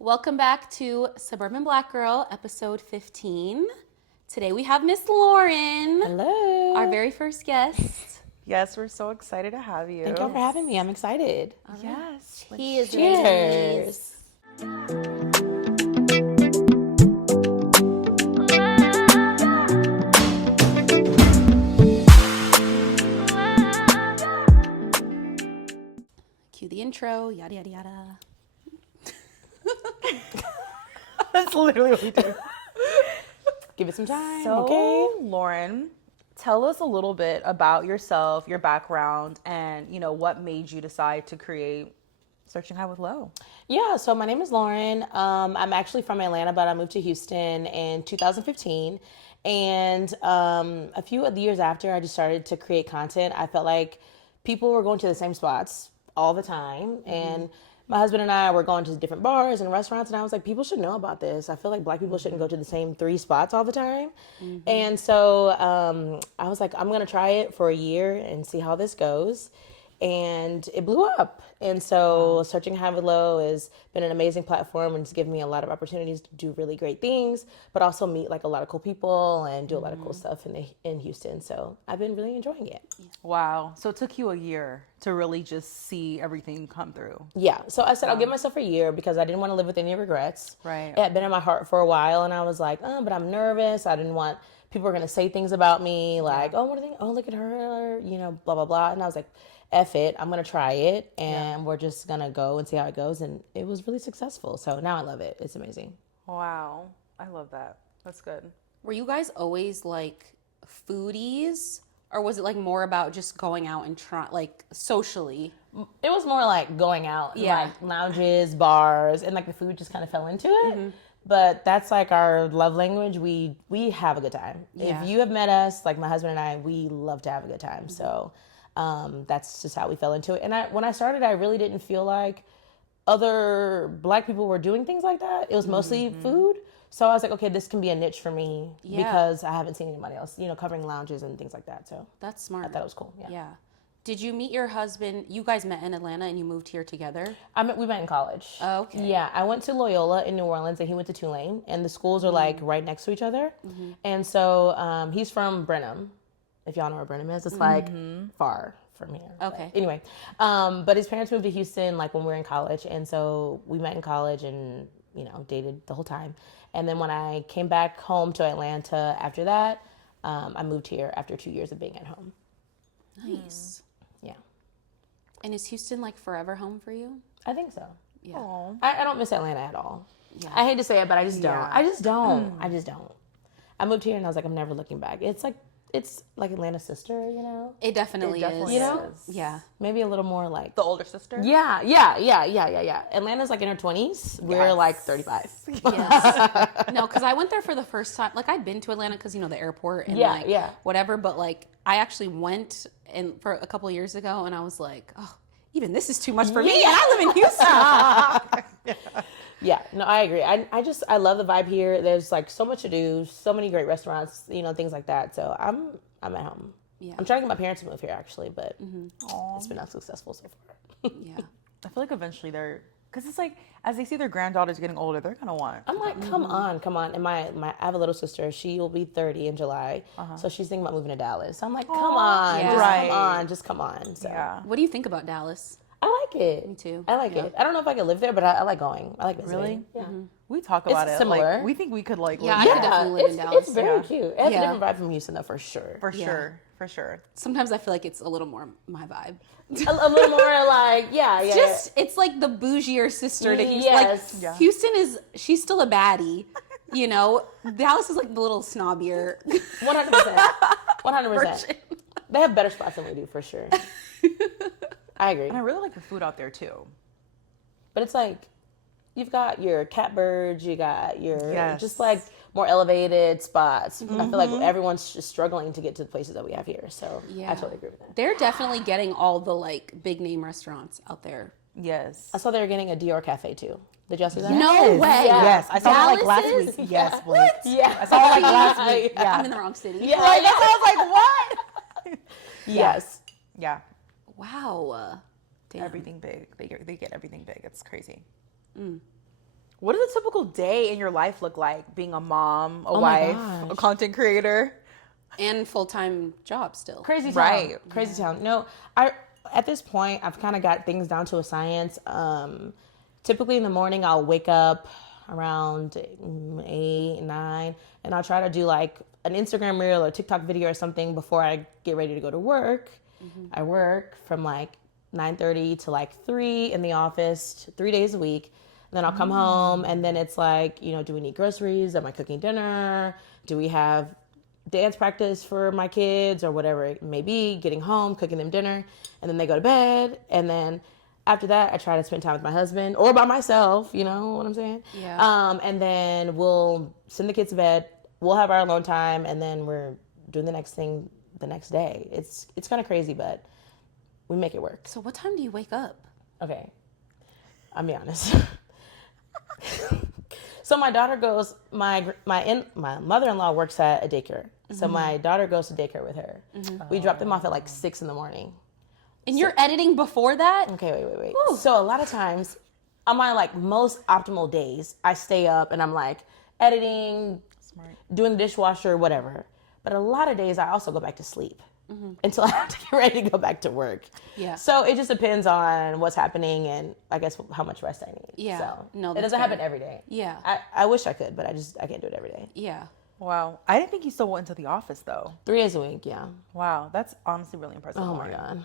Welcome back to Suburban Black Girl, episode 15. Today we have Miss Lauren. Hello. Our very first guest. Yes, we're so excited to have you. Thank y'all for having me. I'm excited. Yes. Cheers. Cheers. Cue the intro, yada, yada, yada. That's literally what we do. Give it some time, So, okay? Lauren, tell us a little bit about yourself, your background, and, what made you decide to create Searching High with Low. Yeah, so my name is Lauren. I'm actually from Atlanta, but I moved to Houston in 2015. And a few of the years after I just started to create content, I felt like people were going to the same spots all the time. And my husband and I were going to different bars and restaurants, and I was like, people should know about this. I feel like Black people shouldn't go to the same 3 spots all the time. And so I was like, I'm going to try it for a year and see how this goes. And it blew up. And so Searching High with Low has been an amazing platform, and it's given me a lot of opportunities to do really great things, but also meet like a lot of cool people and do a lot of cool stuff in Houston. So I've been really enjoying it. Wow. So it took you a year to really just see everything come through. Yeah. So I said, I'll give myself a year because I didn't want to live with any regrets. Right. It had been in my heart for a while, and I was like, oh, but I'm nervous. I didn't want people were going to say things about me like, oh, what are they? Oh, look at her, blah, blah, blah. And I was like, F it, I'm going to try it, and we're just going to go and see how it goes. And it was really successful. So now I love it. It's amazing. Wow. I love that. That's good. Were you guys always like foodies? Or was it like more about just going out and like socially? It was more like going out, like lounges, bars, and like the food just kind of fell into it. But that's like our love language. We have a good time. Yeah. If you have met us, like my husband and I, we love to have a good time. So that's just how we fell into it. And when I started, I really didn't feel like other Black people were doing things like that. It was mostly food. So I was like, okay, this can be a niche for me because I haven't seen anybody else, covering lounges and things like that. So That's smart. I thought it was cool. Yeah. Yeah. Did you meet your husband? You guys met in Atlanta and you moved here together? We met in college. Oh, okay. Yeah, I went to Loyola in New Orleans, and he went to Tulane, and the schools are like right next to each other. And so he's from Brenham. If y'all know where Brenham is, it's like far from here. Okay. But anyway, but his parents moved to Houston like when we were in college, and so we met in college and dated the whole time. And then when I came back home to Atlanta after that, I moved here after 2 years of being at home. Nice. Yeah, And is Houston like forever home for you? I think so. Yeah. I don't miss Atlanta at all. Yeah. I hate to say it, but I just don't. Yeah. I just don't. I just don't. I moved here and I was like, I'm never looking back. It's like Atlanta's sister, It definitely, definitely is. You know? Yeah. Maybe a little more like The older sister? Yeah. Atlanta's like in her 20s. We're like 35. Yes. No, because I went there for the first time. Like I'd been to Atlanta because the airport and whatever. But like I actually went for a couple years ago, and I was like, oh, even this is too much for me, and I live in Houston. Yeah, no, I agree. I love the vibe here. There's like so much to do, so many great restaurants, things like that. So I'm at home. Yeah. I'm trying to get my parents to move here actually, but it's been unsuccessful so far. Yeah. I feel like eventually because it's like, as they see their granddaughters getting older, they're going to want it. I'm like, come on. And I have a little sister. She will be 30 in July. So she's thinking about moving to Dallas. So I'm like, come on. Yeah. Just come on. So Yeah. What do you think about Dallas? I like it. Me too. I like it. I don't know if I could live there, but I like going. I like visiting. Really? Yeah. We talk about it. similar. Like, we think we could like Yeah, live I could there. definitely live in Dallas. It's very cute. It has Yeah. a different vibe from Houston though, for sure. For sure. Sometimes I feel like it's a little more my vibe. a little more like, yeah. It's like the bougier sister to Houston. Yes. Like Yeah. Houston she's still a baddie, Dallas is like the little snobbier. 100%. 100%. version. They have better spots than we do, for sure. I agree. And I really like the food out there too. But it's like, you've got your catbirds, you got your Yes. just like more elevated spots. I feel like everyone's just struggling to get to the places that we have here. So Yeah. I totally agree with that. They're definitely getting all the like big name restaurants out there. Yes. I saw they were getting a Dior cafe too. Did y'all see that? No way. Yes. I saw that like Dallas last is? week. Yes, Blake. Yeah. I saw it like last week. Yeah. I'm in the wrong city. Yeah. Like, that's why I was like, what? Yes. Yeah. Wow. Damn. Everything big. They get everything big. It's crazy. What does a typical day in your life look like? Being a mom, a Oh my wife, gosh. a content creator, and full-time job still. Crazy town. Right. Crazy town. No, at this point I've kind of got things down to a science. Typically in the morning I'll wake up around 8, 9, and I'll try to do like an Instagram reel or TikTok video or something before I get ready to go to work. I work from like 9:30 to like 3 in the office 3 days a week. Then I'll come home, and then it's like, do we need groceries? Am I cooking dinner? Do we have dance practice for my kids or whatever it may be? Getting home, cooking them dinner, and then they go to bed. And then after that, I try to spend time with my husband or by myself. You know what I'm saying? Yeah. And then we'll send the kids to bed. We'll have our alone time, and then we're doing the next thing the next day. It's kind of crazy, but we make it work. So what time do you wake up? Okay, I'll be honest. So my daughter goes. My mother-in-law works at a daycare. So my daughter goes to daycare with her. We drop them off at like 6 a.m. And you're editing before that? Okay, wait. Ooh. So a lot of times, on my like most optimal days, I stay up and I'm like editing, doing the dishwasher, whatever. But a lot of days, I also go back to sleep until I have to get ready to go back to work. Yeah. So it just depends on what's happening and I guess how much rest I need. Yeah. So No, it that's doesn't fair. happen every day. Yeah. I wish I could, but I can't do it every day. Yeah. Wow. I didn't think you still went into the office though. 3 days a week, yeah. Wow. That's honestly really impressive. Oh my God.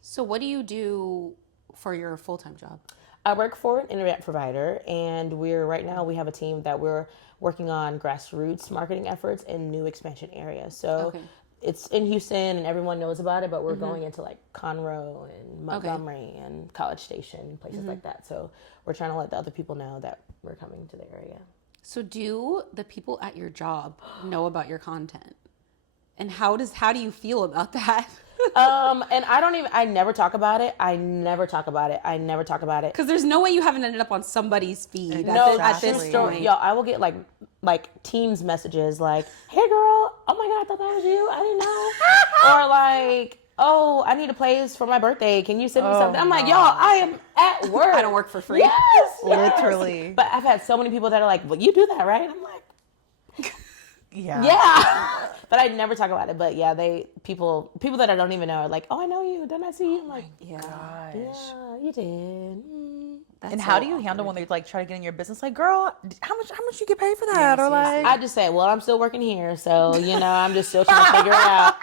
So what do you do for your full-time job? I work for an internet provider, and right now we have a team that we're working on grassroots marketing efforts in new expansion areas. So it's in Houston and everyone knows about it, but we're going into like Conroe and Montgomery and College Station, places like that. So we're trying to let the other people know that we're coming to the area. So do the people at your job know about your content? And how do you feel about that? And I never talk about it. Because there's no way you haven't ended up on somebody's feed. No, at this point. Yo, I will get like Teams messages like, "Hey girl, oh my God, I thought that was you. I didn't know." Or like, "Oh, I need a place for my birthday. Can you send me something?" I'm like, "Y'all, I am at work. I don't work for free." Yes. Literally. But I've had so many people that are like, "Well, you do that, right?" I'm like, Yeah. But I never talk about it. But yeah, people that I don't even know are like, "Oh, I know you. Didn't I see you?" I'm like, Gosh. "Yeah, you did." And how do you handle when they like try to get in your business? Like, girl, how much you get paid for that? Or like, I just say, well, I'm still working here, so I'm just still trying to figure it out.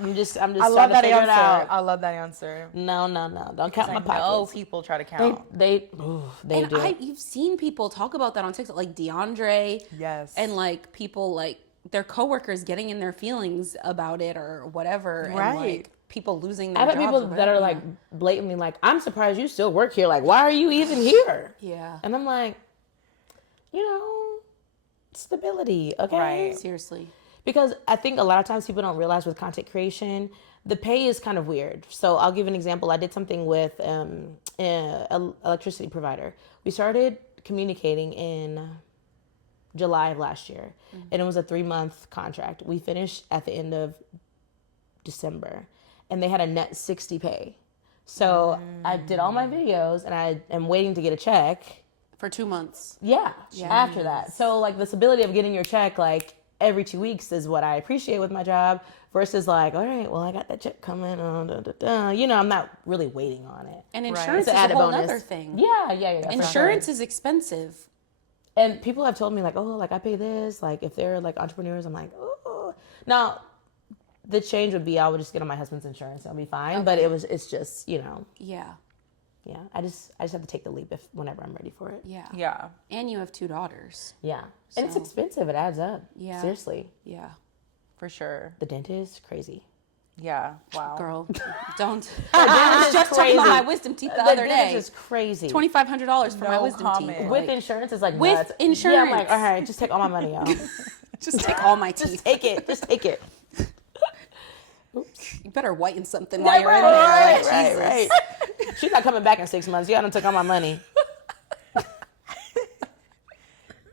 I'm just I trying love to that figure answer. it out. I love that answer. No, don't count my I know pockets. people try to count. They And do. you've seen people talk about that on TikTok, like DeAndre. Yes. And like people like their coworkers getting in their feelings about it or whatever. Right. And like people losing their I've had jobs people or that are whatever. like blatantly like, "I'm surprised you still work here. Like, why are you even here?" Yeah. And I'm like, stability, okay? Right. Seriously. Because I think a lot of times people don't realize with content creation, the pay is kind of weird. So I'll give an example. I did something with an electricity provider. We started communicating in July of last year, and it was a 3-month contract. We finished at the end of December, and they had a net 60 pay. So I did all my videos, and I am waiting to get a check. For 2 months. Yeah, after that. So like the stability of getting your check like every 2 weeks is what I appreciate with my job versus like, all right, well, I got that check coming. I'm not really waiting on it. And insurance It's is an a whole added bonus. other thing. Yeah. for Insurance sure. is expensive. And people have told me like, oh, like I pay this. Like if they're like entrepreneurs, I'm like, oh. Now, the change would be I would just get on my husband's insurance and I'll be fine. Okay. But it's just, Yeah. Yeah, I just have to take the leap whenever I'm ready for it. Yeah. Yeah. And you have 2 daughters. Yeah. And it's expensive. It adds up. Yeah. Seriously. Yeah. For sure. The dentist, crazy. Yeah. Wow. Girl, don't. I was just talking about my wisdom teeth the other day. This is crazy. $2,500 for my No wisdom comment. teeth. With insurance is like With nuts. insurance. Yeah, I'm like, all right, just take all my money, y'all. Just take all my teeth. Just take it. Just take it. Oops. You better whiten something while you're in there. Right. She's not coming back in 6 months. Y'all done took all my money.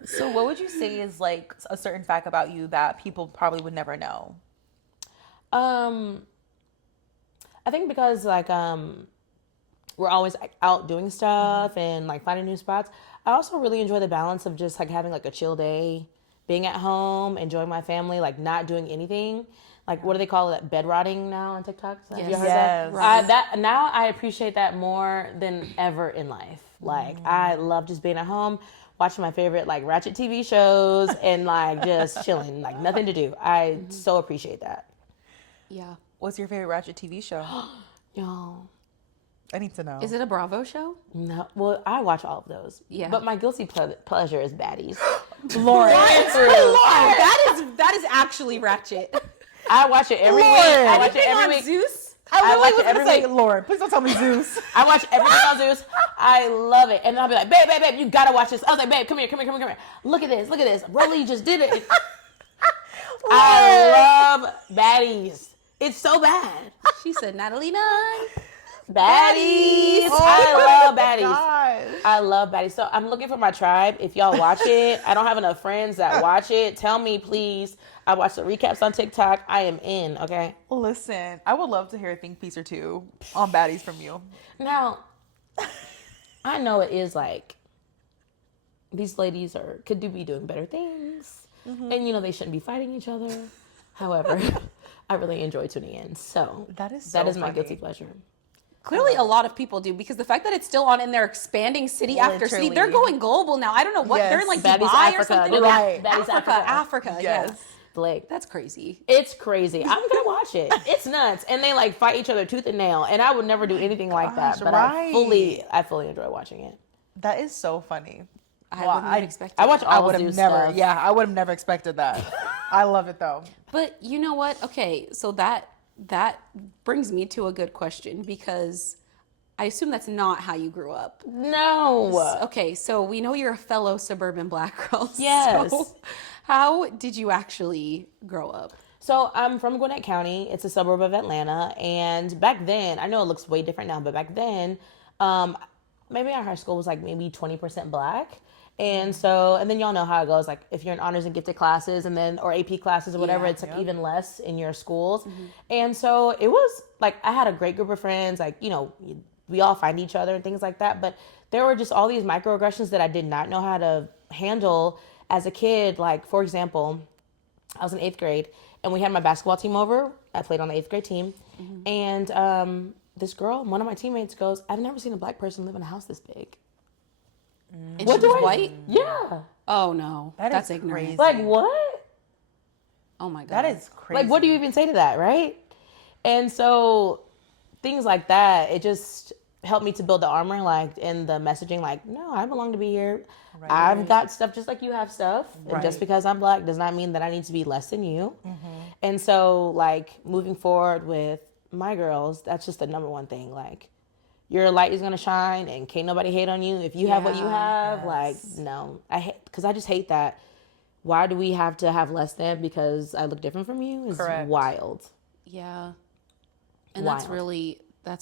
So what would you say is like a certain fact about you that people probably would never know? I think because like we're always out doing stuff and like finding new spots. I also really enjoy the balance of just like having like a chill day, being at home, enjoying my family, like not doing anything. Like what do they call it? Bed rotting now on TikTok? Have you heard that? Right. That now I appreciate that more than ever in life. Like I love just being at home, watching my favorite like Ratchet TV shows and like just chilling, like nothing to do. I so appreciate that. Yeah. What's your favorite Ratchet TV show? Yo. I need to know. Is it a Bravo show? No, well, I watch all of those. Yeah. But my guilty pleasure is baddies. Lauren. That is actually Ratchet. I watch it every week. I watch it every week. Zeus? I watch was it every gonna say, week. Lauren, please don't tell me Zeus. I watch everything on Zeus. I love it. And I'll be like, babe, you gotta watch this. I was like, babe, come here. Look at this. Rolly just did it. I love baddies. It's so bad. She said Natalie Nunn. Baddies. Oh I love my baddies. gosh. I love baddies. So I'm looking for my tribe. If y'all watch it, I don't have enough friends that watch it. Tell me, please. I watch the recaps on TikTok. I am in, okay? Listen, I would love to hear a think piece or two on baddies from you. Now, I know it is like, these ladies could be doing better things. And, they shouldn't be fighting each other. However, I really enjoy tuning in. So That is my funny. guilty pleasure. Clearly, a lot of people do, because the fact that it's still on and they're expanding city after city, they're Literally. going global now. I don't know what Yes. they're in, like Baddies Dubai or Africa. something. Right. Baddies Africa. Yes. Yeah. Blake. That's crazy. It's crazy. I'm gonna watch it. It's nuts, and they like fight each other tooth and nail. And I would never do anything like that, but right. I fully enjoy watching it. That is so funny. I wouldn't have expected I watch that. I all would Zeus have never. stuff. Yeah, I would have never expected that. I love it though. But you know what? Okay, so that brings me to a good question, because I assume that's not how you grew up. No. Okay, so we know you're a fellow suburban black girl. Yes. So how did you actually grow up? So I'm from Gwinnett County. It's a suburb of Atlanta. And back then, I know it looks way different now, but back then, maybe our high school was like maybe 20% black. And then y'all know how it goes. Like if you're in honors and gifted classes or AP classes or whatever, it's like even less in your schools. And so it was like, I had a great group of friends, like, we all find each other and things like that. But there were just all these microaggressions that I did not know how to handle as a kid. Like, for example, I was in 8th grade and we had my basketball team over. I played on the 8th grade team. And this girl, one of my teammates, goes, "I've never seen a black person live in a house this big." And she was white? Yeah. Oh no. That's is ignorant. crazy. Like, what? Oh my God. That is crazy. Like, what do you even say to that, right? And so things like that, it just helped me to build the armor, like, in the messaging, like, no, I belong to be here. Right. I've got stuff just like you have stuff. And just Right. because I'm black does not mean that I need to be less than you. And so, like, moving forward with my girls, that's just the number one thing. Like, your light is going to shine and can't nobody hate on you. If you have what you have, like, no. Because I just hate that. Why do we have to have less than because I look different from you? It's Correct. wild. Yeah. And Wild.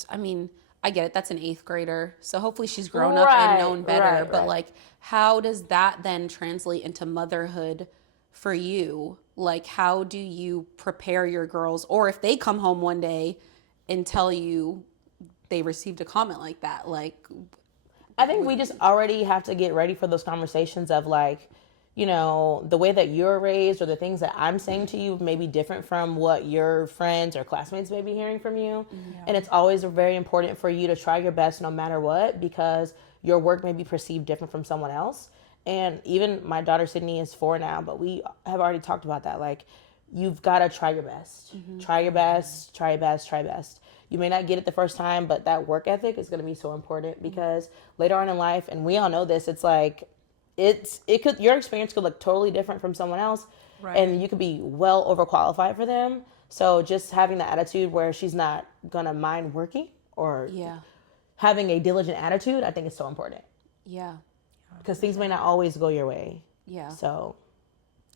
I mean, I get it. That's an 8th grader. So hopefully she's grown up and known better. But like, how does that then translate into motherhood for you? Like, how do you prepare your girls? Or if they come home one day and tell you they received a comment like that, like, I think we just already have to get ready for those conversations of like, the way that you're raised or the things that I'm saying to you may be different from what your friends or classmates may be hearing from you. And it's always very important for you to try your best no matter what, because your work may be perceived different from someone else. And even my daughter Sydney is 4 now, but we have already talked about that. Like, you've got to try your best. Try your best, try your best, try your best. You may not get it the first time, but that work ethic is going to be so important, because later on in life, and we all know this, it's like, your experience could look totally different from someone else, and you could be well overqualified for them. So just having the attitude where she's not gonna mind working or having a diligent attitude, I think is so important. Yeah. Because things may not always go your way. Yeah. So.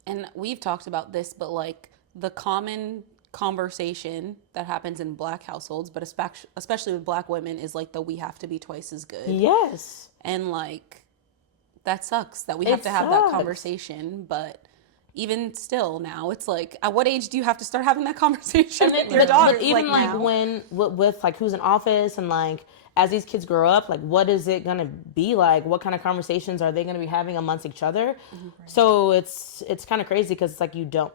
And we've talked about this, but like the common conversation that happens in black households, but especially with black women, is like we have to be twice as good. Yes. And like, that sucks that we have to have that conversation. But even still now, it's like, at what age do you have to start having that conversation with your daughter? Even like when with like who's in office and like as these kids grow up, like, what is it going to be like? What kind of conversations are they going to be having amongst each other? Mm-hmm. So it's kind of crazy because it's like you don't,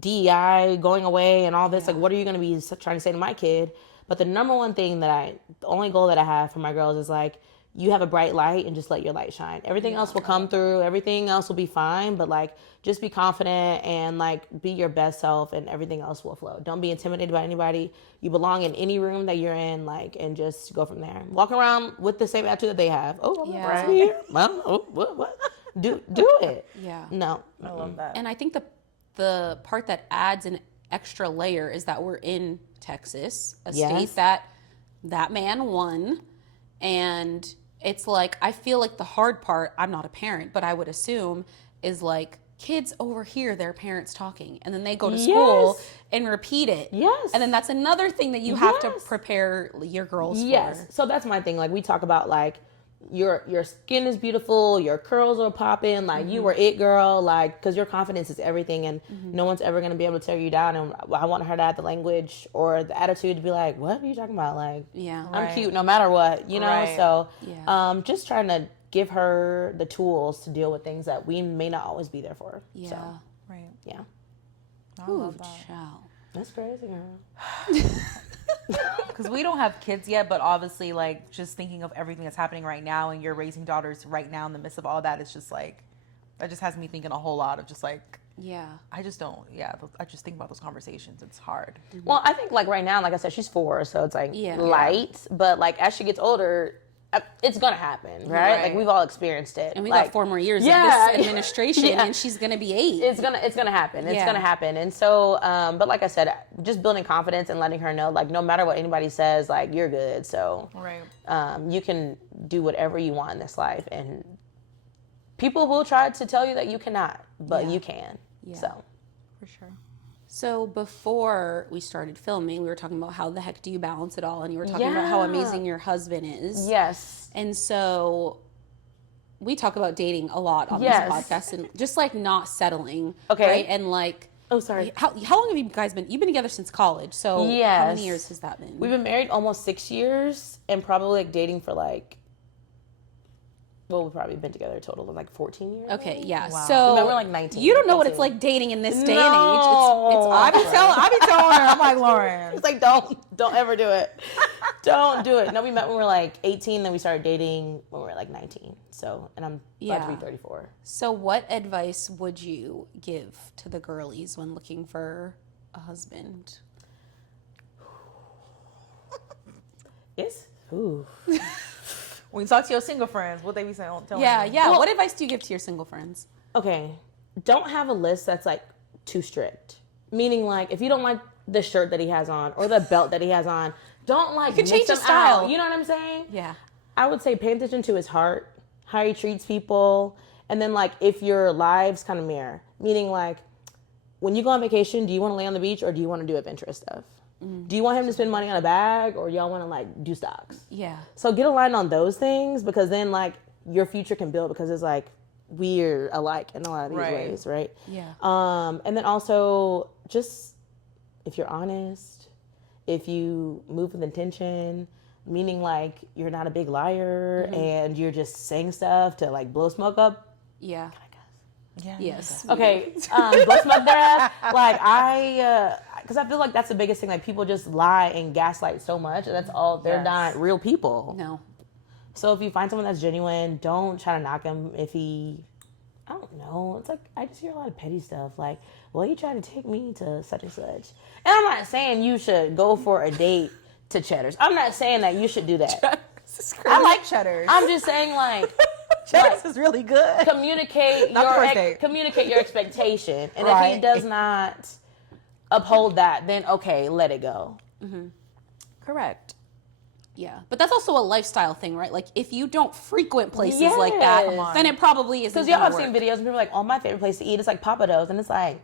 DEI going away and all this, like, what are you going to be trying to say to my kid? But the number one thing the only goal that I have for my girls is like, you have a bright light and just let your light shine. Everything else will come through. Everything else will be fine. But like, just be confident and like be your best self and everything else will flow. Don't be intimidated by anybody. You belong in any room that you're in, like, and just go from there. Walk around with the same attitude that they have. Oh, I'm right here. Well, oh, what? Do it. Yeah. No. I love that. And I think the part that adds an extra layer is that we're in Texas, a state that man won. And it's like, I feel like the hard part, I'm not a parent, but I would assume, is like kids overhear their parents talking and then they go to school and repeat it. Yes. And then that's another thing that you have to prepare your girls for. So that's my thing. Like, we talk about like, your skin is beautiful, your curls are popping, like you were it, girl, like, because your confidence is everything, and no one's ever going to be able to tear you down. And I want her to have the language or the attitude to be like, what are you talking about? Like, I'm cute no matter what, you know? So just trying to give her the tools to deal with things that we may not always be there for. So, I love that. Child. That's crazy, girl. Because we don't have kids yet, but obviously, like, just thinking of everything that's happening right now and you're raising daughters right now in the midst of all that, it's just like, that just has me thinking a whole lot of just like, I just don't, I just think about those conversations. It's hard. Well, I think like right now, like I said, she's 4, so it's like light, but like as she gets older, it's gonna happen, right? Like, we've all experienced it, and we like, got 4 more years of this administration, and she's gonna be 8. It's gonna happen. It's gonna happen. And so, but like I said, just building confidence and letting her know, like, no matter what anybody says, like, you're good. So, you can do whatever you want in this life, and people will try to tell you that you cannot, but you can. So, for sure. So before we started filming, we were talking about how the heck do you balance it all, and you were talking about how amazing your husband is. Yes. And so we talk about dating a lot on this podcast, and just like not settling. Okay. Right? And like, oh, sorry. How long have you guys been? You've been together since college. So how many years has that been? We've been married almost 6 years, and probably like dating for like, well, we've probably been together a total of like 14 years. Okay, yeah. Wow. So we're like 19. You don't know what it's like dating in this day and age. I be telling her, I'm like, Lauren. It's like, don't ever do it. Don't do it. No, we met when we were like 18, then we started dating when we were like 19. So, and I'm about to be 34. So what advice would you give to the girlies when looking for a husband? When you talk to your single friends, what they be saying? Well, what advice do you give to your single friends? Okay, don't have a list that's like too strict. Meaning, like, if you don't like the shirt that he has on or the belt that he has on, don't like you can change his style. Out. You know what I'm saying? Yeah. I would say pay attention to his heart, how he treats people, and then like if your lives kind of mirror. Meaning, like, when you go on vacation, do you want to lay on the beach or do you want to do adventurous stuff? Do you want him to spend money on a bag or y'all want to like do stocks? Yeah. So get aligned on those things, because then like your future can build, because it's like we're alike in a lot of these ways, right? Yeah. And then also just if you're honest, if you move with intention, meaning like you're not a big liar and you're just saying stuff to like blow smoke up. Yeah. Yeah. Yes. Okay. Blow smoke their ass. Like because I feel like that's the biggest thing. Like, people just lie and gaslight so much, and that's all. They're not real people. No. So if you find someone that's genuine, don't try to knock him if he. I don't know. It's like I just hear a lot of petty stuff. Like, well, he tried to take me to such and such, and I'm not saying you should go for a date to Cheddar's. I'm not saying that you should do that. I like Cheddar's. I'm just saying, like. Cheddar's is really good. Communicate your expectation, and if he does not uphold that, then okay, let it go. Mm-hmm. Correct. Yeah, but that's also a lifestyle thing, right? Like, if you don't frequent places like that, then it probably isn't. Because y'all have seen videos and people are like, "Oh, my favorite place to eat is like Papa Do's," and it's like,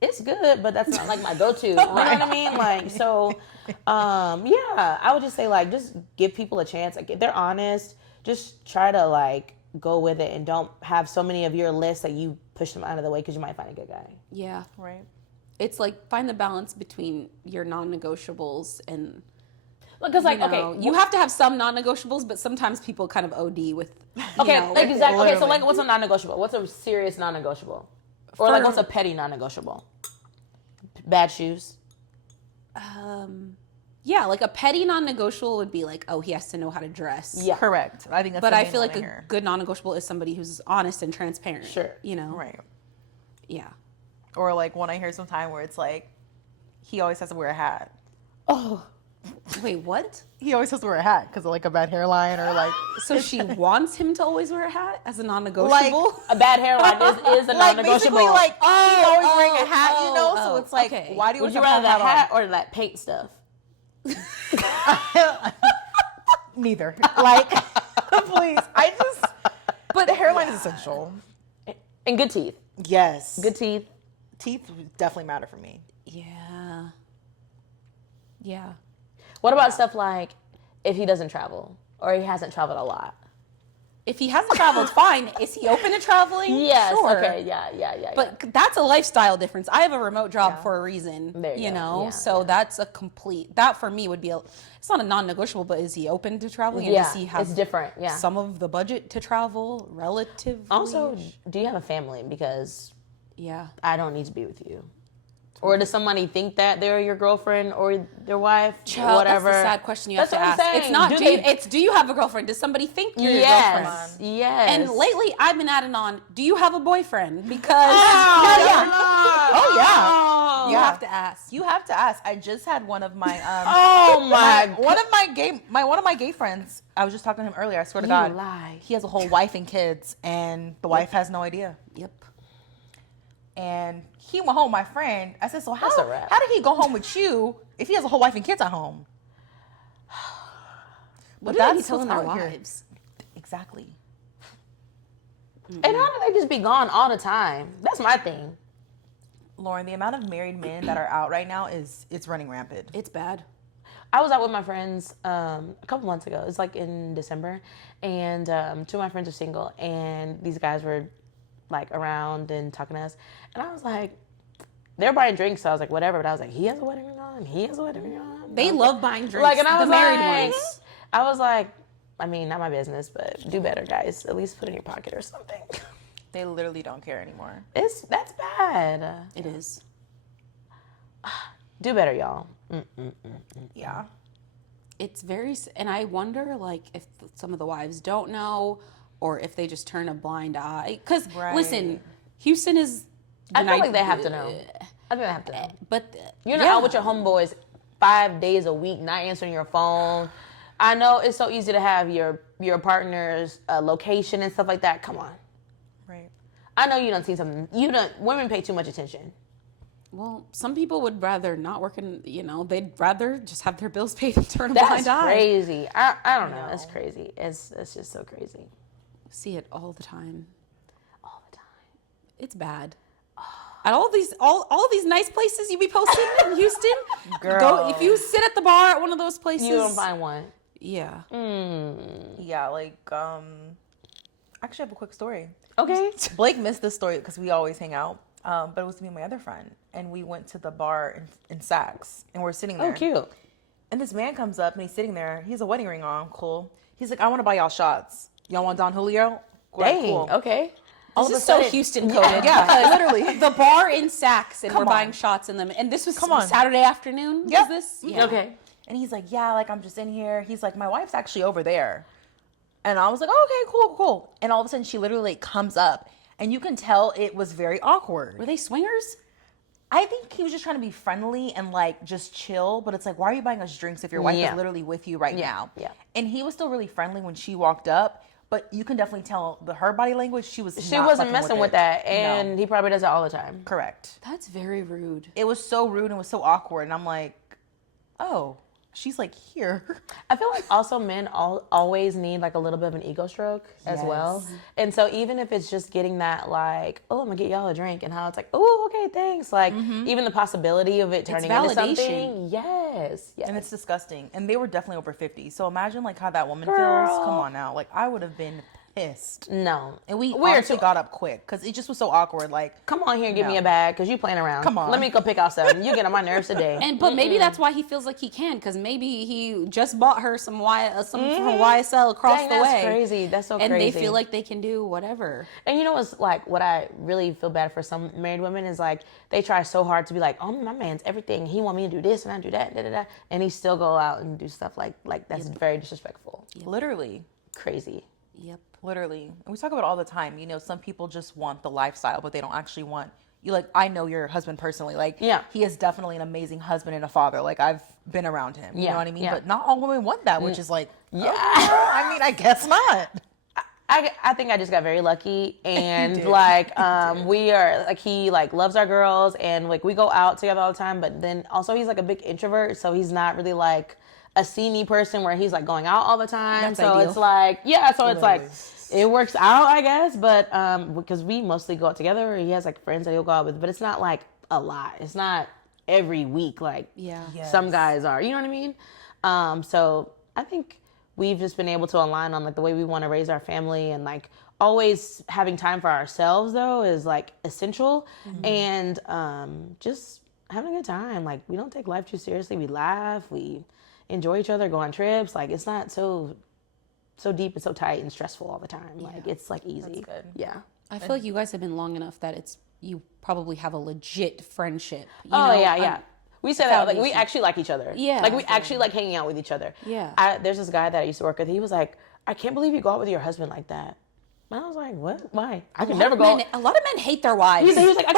it's good, but that's not like my go-to. You know what I mean? Like, so, I would just say, like, just give people a chance. Like, if they're honest, just try to like go with it, and don't have so many of your lists that you push them out of the way, because you might find a good guy. Yeah. Right. It's like, find the balance between your non-negotiables and Because like, you have to have some non-negotiables, but sometimes people kind of OD with. Exactly. Okay, so like, what's a non-negotiable? What's a serious non-negotiable? Or like, what's a petty non-negotiable? Bad shoes. Yeah, like a petty non-negotiable would be like, oh, he has to know how to dress. Yeah, correct. I think that's. But I feel like a good non-negotiable is somebody who's honest and transparent. Sure. Right. Yeah. Or like one I hear sometime where it's like, he always has to wear a hat. Oh. Wait, what? He always has to wear a hat because of like a bad hairline or like. So she wants him to always wear a hat as a non-negotiable? Like, a bad hairline is a like non-negotiable. basically like he's always wearing a hat, so it's like, why do you would you rather the hat or that paint stuff? Neither. Like, please. But the hairline is essential. And good teeth. Yes. Good teeth. Teeth definitely matter for me. Yeah. Yeah. What about stuff like if he doesn't travel or he hasn't traveled a lot? If he hasn't traveled, fine. Is he open to traveling? Yes. Sure. Okay. Yeah. But that's a lifestyle difference. I have a remote job for a reason, you know? Yeah, so that's a complete, that for me would be, it's not a non-negotiable, but is he open to traveling? And does he have it's different. Yeah. some of the budget to travel relatively? Also, do you have a family? Because yeah, I don't need to be with you. Or does somebody think that they're your girlfriend or their wife? Child, whatever. That's the sad question you have to ask. Saying. It's not do you have a girlfriend? Does somebody think you're your girlfriend? Yes. And lately I've been adding on, do you have a boyfriend? Because Oh yeah. you have to ask. You have to ask. I just had one of my one of my gay friends. I was just talking to him earlier. I swear to God, lie. He has a whole wife and kids, and the wife has no idea. Yep. And he went home with my friend. I said, so how That's a wrap. did he go home with you if he has a whole wife and kids at home? What are they telling their wives? Exactly. And how do they just be gone all the time? That's my thing. Lauren, the amount of married men that are out right now it's running rampant. It's bad. I was out with my friends a couple months ago. It's like in December. And two of my friends are single. And these guys were like around and talking to us. And I was like, they're buying drinks. So I was like, whatever. But I was like, he has a wedding ring on. He has a wedding ring on. They love buying drinks. Like, and I was the married like, ones. I was like, I mean, not my business, but do better, guys. At least put it in your pocket or something. They literally don't care anymore. That's bad. It is. Do better, y'all. Yeah. It's very, and I wonder like if some of the wives don't know or if they just turn a blind eye. Because listen, Houston is. I feel like they have to know. I think they have to know. But you're not out with your homeboys 5 days a week, not answering your phone. I know it's so easy to have your partner's location and stuff like that. Come on. Right. I know you done seen something. Women pay too much attention. Well, some people would rather not work in, they'd rather just have their bills paid and turn a blind eye. That's crazy. I don't know. It's crazy. It's just so crazy. See it all the time. All the time. It's bad. At all these nice places you be posting in Houston, girl. Go if you sit at the bar at one of those places, you don't find one. Yeah. Yeah, like actually I have a quick story. Okay. Blake missed this story because we always hang out. But it was me and my other friend, and we went to the bar in Saks, and we're sitting there. Oh, cute. And this man comes up, and he's sitting there. He has a wedding ring on. Cool. He's like, I want to buy y'all shots. Y'all want Don Julio? Dang. Cool. Okay. This is so Houston coded. Yeah, literally. The bar in Saks, and we're buying shots in them. And this was Saturday afternoon. Yep. Was this? Yeah. Okay. And he's like, yeah, like I'm just in here. He's like, my wife's actually over there. And I was like, oh, okay, cool. And all of a sudden, she literally comes up. And you can tell it was very awkward. Were they swingers? I think he was just trying to be friendly and like just chill. But it's like, why are you buying us drinks if your wife is literally with you right now? Yeah. And he was still really friendly when she walked up. But you can definitely tell her body language. She wasn't messing with that. And he probably does it all the time. Correct. That's very rude. It was so rude and it was so awkward. And I'm like, oh, she's like here. I feel like also men always need like a little bit of an ego stroke as well. And so even if it's just getting that like, oh, I'm gonna get y'all a drink, and how it's like, oh, okay, thanks. Like even the possibility of it turning into something. Yes. And it's disgusting. And they were definitely over 50. So imagine like how that woman feels. Come on now. Like I would have been pissed. No. And we honestly got up quick because it just was so awkward. Like, come on here and give me a bag because you playing around. Come on. Let me go pick out something. You get on my nerves today. But maybe that's why he feels like he can, because maybe he just bought her some from YSL across the way. That's crazy. That's so crazy. And they feel like they can do whatever. And you know what's like, what I really feel bad for some married women is like, they try so hard to be like, oh, my man's everything. He want me to do this and I do that, da, da, da. And he still go out and do stuff like that's very disrespectful. Yep. Literally. Crazy. Yep. Literally. And we talk about it all the time. You know, some people just want the lifestyle, but they don't actually want you. Like, I know your husband personally. Like, he is definitely an amazing husband and a father. Like, I've been around him. You know what I mean? Yeah. But not all women want that, which is like, I mean, I guess not. I think I just got very lucky, and like we are like, he like loves our girls, and like we go out together all the time, but then also he's like a big introvert, so he's not really like a sceney person where he's like going out all the time. That's so ideal. It's like it's like it works out, I guess, but because we mostly go out together, he has like friends that he'll go out with, but it's not like a lot. It's not every week like some guys are. You know what I mean? So I think we've just been able to align on like the way we want to raise our family, and like always having time for ourselves though is like essential, and just having a good time. Like, we don't take life too seriously. We laugh, we enjoy each other, go on trips. Like, it's not so deep and so tight and stressful all the time. Like, it's like easy. That's good. Yeah. I feel like you guys have been long enough that you probably have a legit friendship. We say that, like, we actually like each other. Yeah. Like, we actually like hanging out with each other. Yeah. There's this guy that I used to work with. He was like, I can't believe you go out with your husband like that. And I was like, what? Why? I could never go. A lot of men hate their wives. He was like, I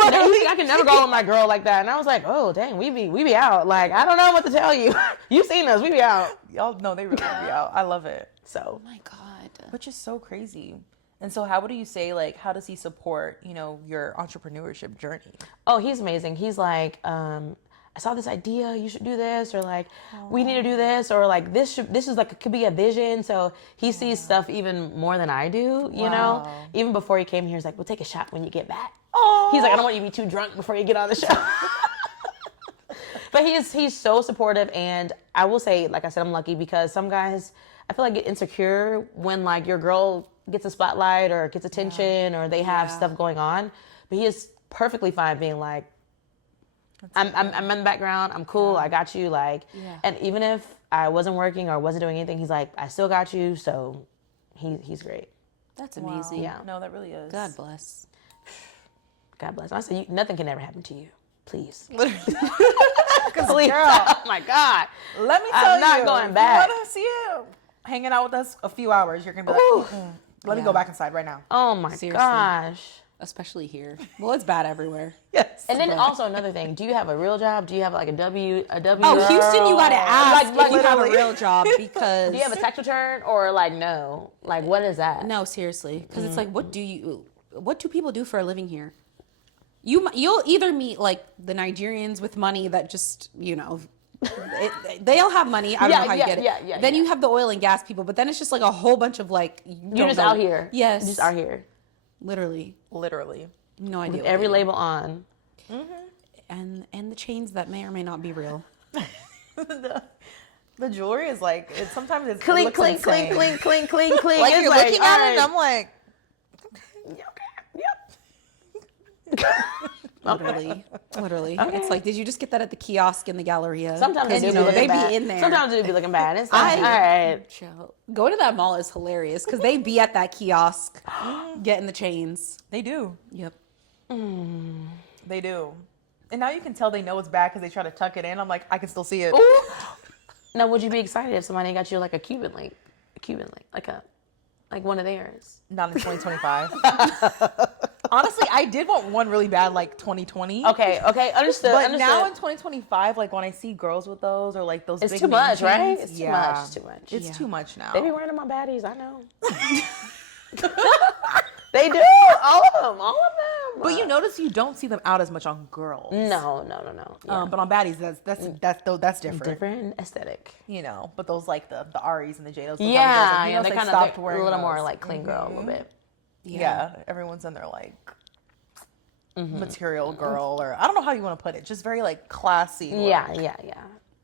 can never go out with my girl like that. And I was like, oh, dang, we be out. Like, I don't know what to tell you. You've seen us. We be out. Y'all know they really be out. I love it. So. Oh, my God. Which is so crazy. And so how would you say, like, how does he support, you know, your entrepreneurship journey? Oh, he's amazing. He's like, I saw this idea, you should do this, or like, we need to do this, or like, this is like, it could be a vision. So he sees stuff even more than I do, you know? Even before he came here, he's like, we'll take a shot when you get back. He's like, I don't want you to be too drunk before you get on the show. But he's so supportive, and I will say, like I said, I'm lucky because some guys, I feel like, get insecure when like your girl gets a spotlight or gets attention or they have stuff going on. But he is perfectly fine being like, I'm in the background. I'm cool. I got you. Like, and even if I wasn't working or wasn't doing anything, he's like, I still got you. So he's great. That's amazing. Yeah. No, that really is. God bless. God bless. I said, nothing can ever happen to you. Please. Please. Girl, oh my God. Let me tell you. I'm not going back. I want to see you hanging out with us a few hours. You're going to be like, let me go back inside right now. Oh my gosh. Especially here. Well, it's bad everywhere. Yes. And then also another thing, do you have a real job? Do you have like a W? Oh, girl? Houston, you gotta ask like if you have a real job, because... Do you have a tax return, or like no? Like, what is that? No, seriously. Because it's like, what do people do for a living here? You'll either meet like the Nigerians with money that just, you know... they all have money. I don't know how you get it. Then you have the oil and gas people, but then it's just like a whole bunch of like... You're just out here. Yes. Just out here. Literally. No idea. With every label on. And the chains that may or may not be real. The jewelry is like, sometimes it's clink, clink, clink, clink, clink, clink, clink. Like, you're looking at it and I'm like, Literally. Okay. It's like, did you just get that at the kiosk in the Galleria? Sometimes they be in there. Sometimes they be looking bad. It's all right. Go to that mall is hilarious because they be at that kiosk getting the chains. They do. Yep. They do. And now you can tell they know it's bad because they try to tuck it in. I'm like, I can still see it. Ooh. Now, would you be excited if somebody got you like a Cuban link? Like one of theirs? Not in 2025. Honestly, I did want one really bad, like 2020. Okay, understood. But now in 2025, like when I see girls with those or like those, it's big too much, chains, right? It's too much. It's too much. It's too much now. They be wearing them on baddies. I know. They do. All of them. But you notice you don't see them out as much on girls. No. Yeah. But on baddies, that's different. Different aesthetic. You know, but those like the Aries and the Jados. Yeah, they kind of stopped wearing a little those. more like clean girl a little bit. Yeah, everyone's in their like material girl, or I don't know how you want to put it, just very like classy look. Yeah.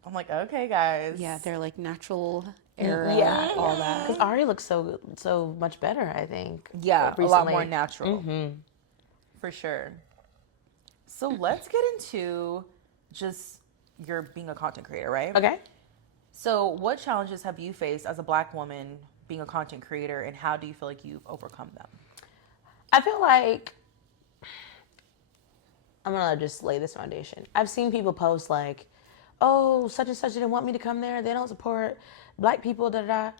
I'm like, okay, guys. Yeah, they're like natural era, all that. Because Ari looks so much better, I think. Yeah, recently. a lot more natural. For sure. So let's get into just your being a content creator, right? Okay. So what challenges have you faced as a Black woman being a content creator, and how do you feel like you've overcome them? I feel like I'm gonna just lay this foundation. I've seen people post like, oh, such and such didn't want me to come there. They don't support Black people, da-da-da.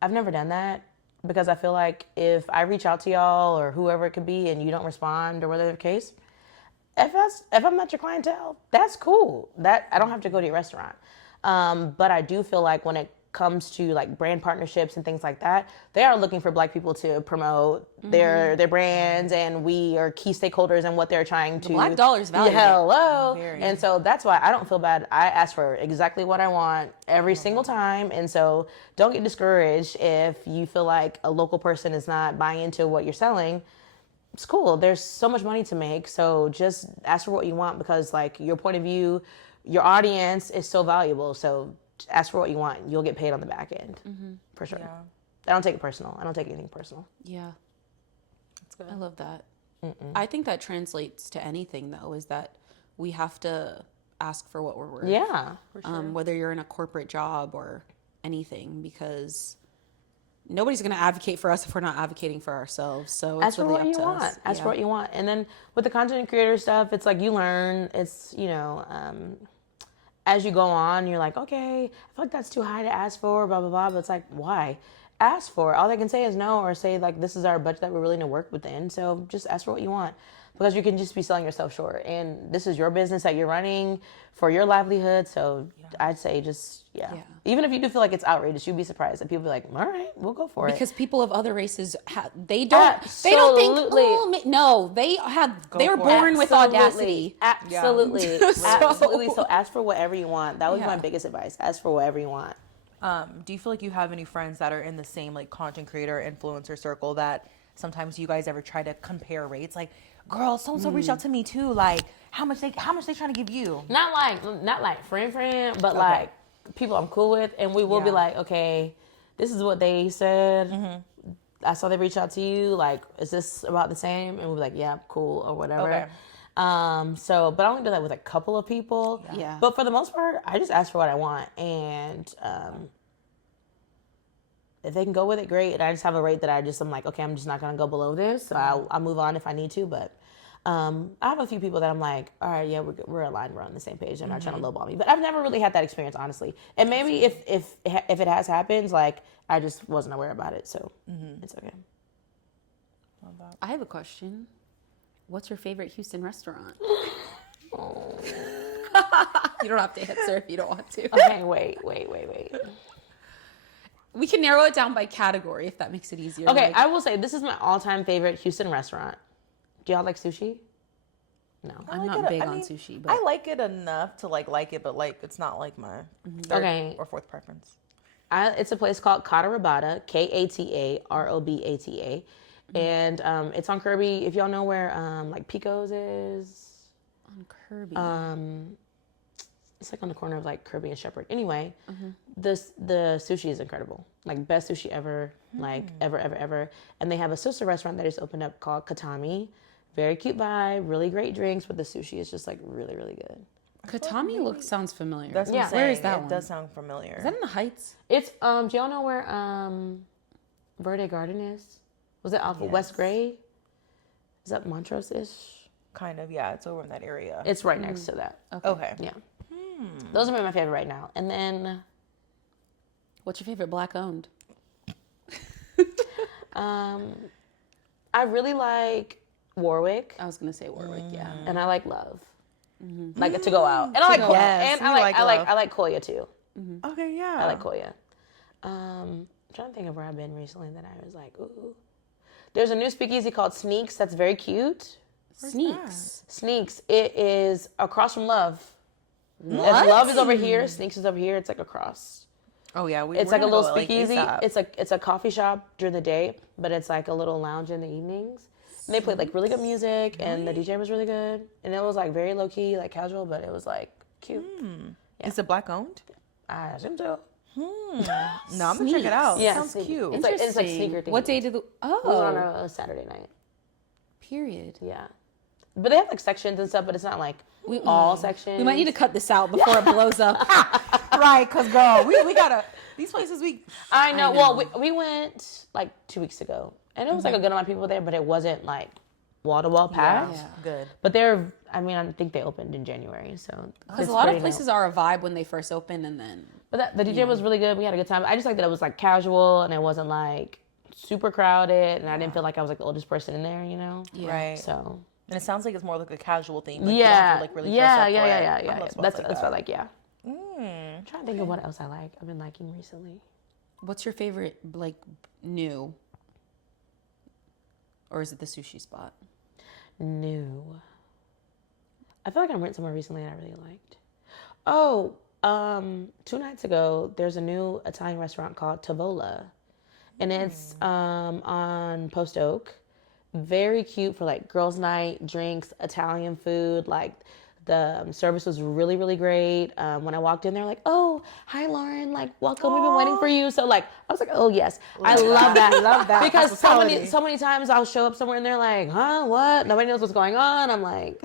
I've never done that because I feel like if I reach out to y'all or whoever it could be and you don't respond or whatever the case, if I'm not your clientele, that's cool. That I don't have to go to your restaurant. But I do feel like when it comes to like brand partnerships and things like that, they are looking for Black people to promote their brands, and we are key stakeholders in what they're trying to. Black dollar's valuable. Hello. Very. And so that's why I don't feel bad. I ask for exactly what I want every single time. And so don't get discouraged if you feel like a local person is not buying into what you're selling. It's cool. There's so much money to make. So just ask for what you want, because like your point of view, your audience is so valuable. So ask for what you want. You'll get paid on the back end, for sure. Yeah. I don't take it personal. I don't take anything personal. Yeah. That's good. I love that. I think that translates to anything, though, is that we have to ask for what we're worth. Yeah. For sure. Whether you're in a corporate job or anything, because nobody's going to advocate for us if we're not advocating for ourselves. So it's Ask for really what up you to want. us. Ask for what you want. And then with the content creator stuff, it's like you learn. It's, as you go on, you're like, okay, I feel like that's too high to ask for, blah, blah, blah. But it's like, why? Ask for it. All they can say is no, or say like, this is our budget that we're willing to work within. So just ask for what you want, because you can just be selling yourself short. And this is your business that you're running for your livelihood. So I'd say just, even if you do feel like it's outrageous, you'd be surprised that people be like, all right, we'll go for it. Because people of other races, they don't think, oh, no, they were born with audacity. Absolutely. Absolutely. So ask for whatever you want. That was my biggest advice. Ask for whatever you want. Do you feel like you have any friends that are in the same like content creator influencer circle that sometimes you guys ever try to compare rates? Like, girl, so-and-so reached out to me too. Like, how much they trying to give you? Not like friend, but like people I'm cool with, and we will be like, okay, this is what they said. I saw they reach out to you. Like, is this about the same? And we'll be like, yeah, cool, or whatever. Okay. But I only do that with a couple of people. Yeah. But for the most part, I just ask for what I want, and if they can go with it, great. And I just have a rate that I'm like, okay, I'm just not gonna go below this. So I'll move on if I need to. But I have a few people that I'm like, all right, yeah, we're aligned, we're on the same page. They're not trying to lowball me. But I've never really had that experience, honestly. And maybe if it has happened, like I just wasn't aware about it, so it's okay. I have a question. What's your favorite Houston restaurant? You don't have to answer if you don't want to. Okay, wait. We can narrow it down by category if that makes it easier. Okay, I will say this is my all-time favorite Houston restaurant. Do y'all like sushi? No. I'm not big on sushi, but I like it enough to like it, but like it's not like my third or fourth preference. It's a place called Kata Robata, Katarobata. And it's on Kirby. If y'all know where like Pico's is. On Kirby. It's like on the corner of like Kirby and Shepherd. Anyway, the sushi is incredible. Like best sushi ever, like ever. And they have a sister restaurant that just opened up called Katami. Very cute vibe, really great drinks, but the sushi is just like really, really good. Katami sounds familiar. That's what I'm saying. Where is that one? It does sound familiar. Is that in the Heights? It's do y'all know where Verde Garden is? Was it off of West Gray? Is that Montrose-ish? Kind of, yeah. It's over in that area. It's right next to that. Okay. Yeah. Those are my favorite right now. And then, what's your favorite Black owned? I really like Warwick. I was gonna say Warwick, yeah. And I like Love. Like to go out. And I like Koya. Yes, and I like Koya too. Okay, yeah. I like Koya. I'm trying to think of where I've been recently that I was like, ooh. There's a new speakeasy called Sneaks that's very cute. Sneaks. It is across from Love. What? As Love is over here, Sneaks is over here. It's like across. Oh yeah, it's like a little speakeasy. It's a coffee shop during the day, but it's like a little lounge in the evenings. And they played like really good music, and the DJ was really good, and it was like very low key, like casual, but it was like cute. Is it Black owned? I assume so. No, I'm gonna check it out. Yeah, Sounds cute. It's like sneaker themed. What day did We went on a Saturday night. Period. Yeah. But they have like sections and stuff, but it's not like all sections. We might need to cut this out before it blows up. Right, because girl, we gotta, these places I know. Well, we went like 2 weeks ago, and it was like a good amount of people there, but it wasn't like wall-to-wall packed. Yeah, good. But I think they opened in January, so. Because a lot of places are a vibe when they first open, and then. But the DJ was really good. We had a good time. I just like that it was like casual, and it wasn't like super crowded, and I didn't feel like I was like the oldest person in there, you know? Yeah. Right. So. And it sounds like it's more like a casual thing. Like, Yeah. You don't have to, like, really dress up for it. Yeah. That's what I like, yeah. Mm. I'm trying to think of what else I like. I've been liking recently. What's your favorite, like, new? Or is it the sushi spot? New. I feel like I went somewhere recently and I really liked. Oh, 2 nights ago, there's a new Italian restaurant called Tavola. And it's on Post Oak. Very cute for like girls' night, drinks, Italian food. Like the service was really, really great. When I walked in, they're like, "Oh, hi, Lauren. Like, welcome. We've been waiting for you." So like, I was like, "Oh yes, I love that. Love that. Because so many times I'll show up somewhere and they're like, "Huh, what?" Nobody knows what's going on. I'm like,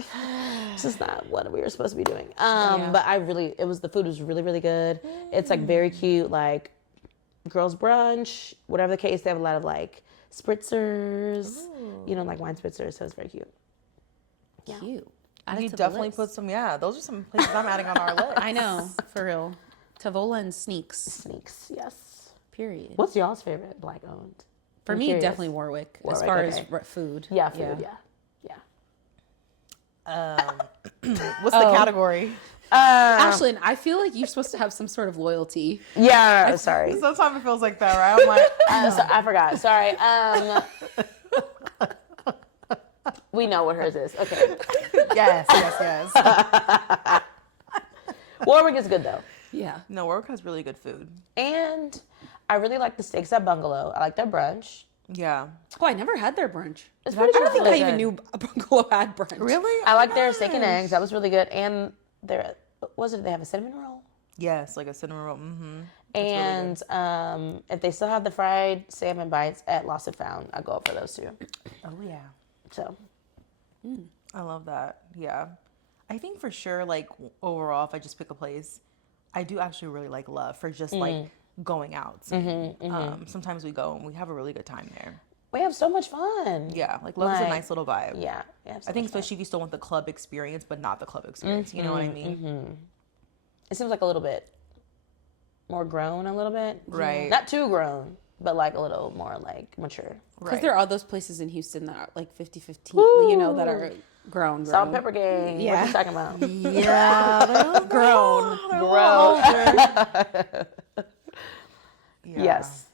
this is not what we were supposed to be doing. But the food was really, really good. It's like very cute, like girls' brunch, whatever the case. They have a lot of like spritzers, like wine spritzers, so it's very cute. Yeah. Cute. You definitely put some, those are some places I'm adding on our list. I know, for real. Tavola and Sneaks. Sneaks, yes. Period. What's y'all's favorite black owned? For me, definitely Warwick as far as food. Yeah, food, yeah. What's the category? Ashlyn, I feel like you're supposed to have some sort of loyalty. Yeah, sorry. Sometimes it feels like that, right? I'm like, I forgot. Sorry. We know what hers is. Okay. Yes. Warwick is good though. Yeah. No, Warwick has really good food. And I really like the steaks at Bungalow. I like their brunch. Yeah. Oh, I never had their brunch. It's I pretty don't think good. I even knew a Bungalow had brunch. Really? I like their steak and eggs. That was really good. And they have a cinnamon roll? Yes, like a cinnamon roll. Mm-hmm. And really if they still have the fried salmon bites at Lost and Found, I'll go up for those too. Oh, yeah. So. I love that. Yeah. I think for sure, like, overall, if I just pick a place, I do actually really like Love for just, like, going out. Sometimes we go and we have a really good time there. We have so much fun. Yeah. Like, Love is a nice little vibe. Yeah. I think especially if you still want the club experience, but not the club experience. You know what I mean? It seems like a little bit more grown a little bit. Right. Not too grown, but like a little more like mature. Because there are those places in Houston that are like 50-50, that are grown. Salt and Pepper Gang. Yeah. What you talking about? Yeah. Grown. Yes.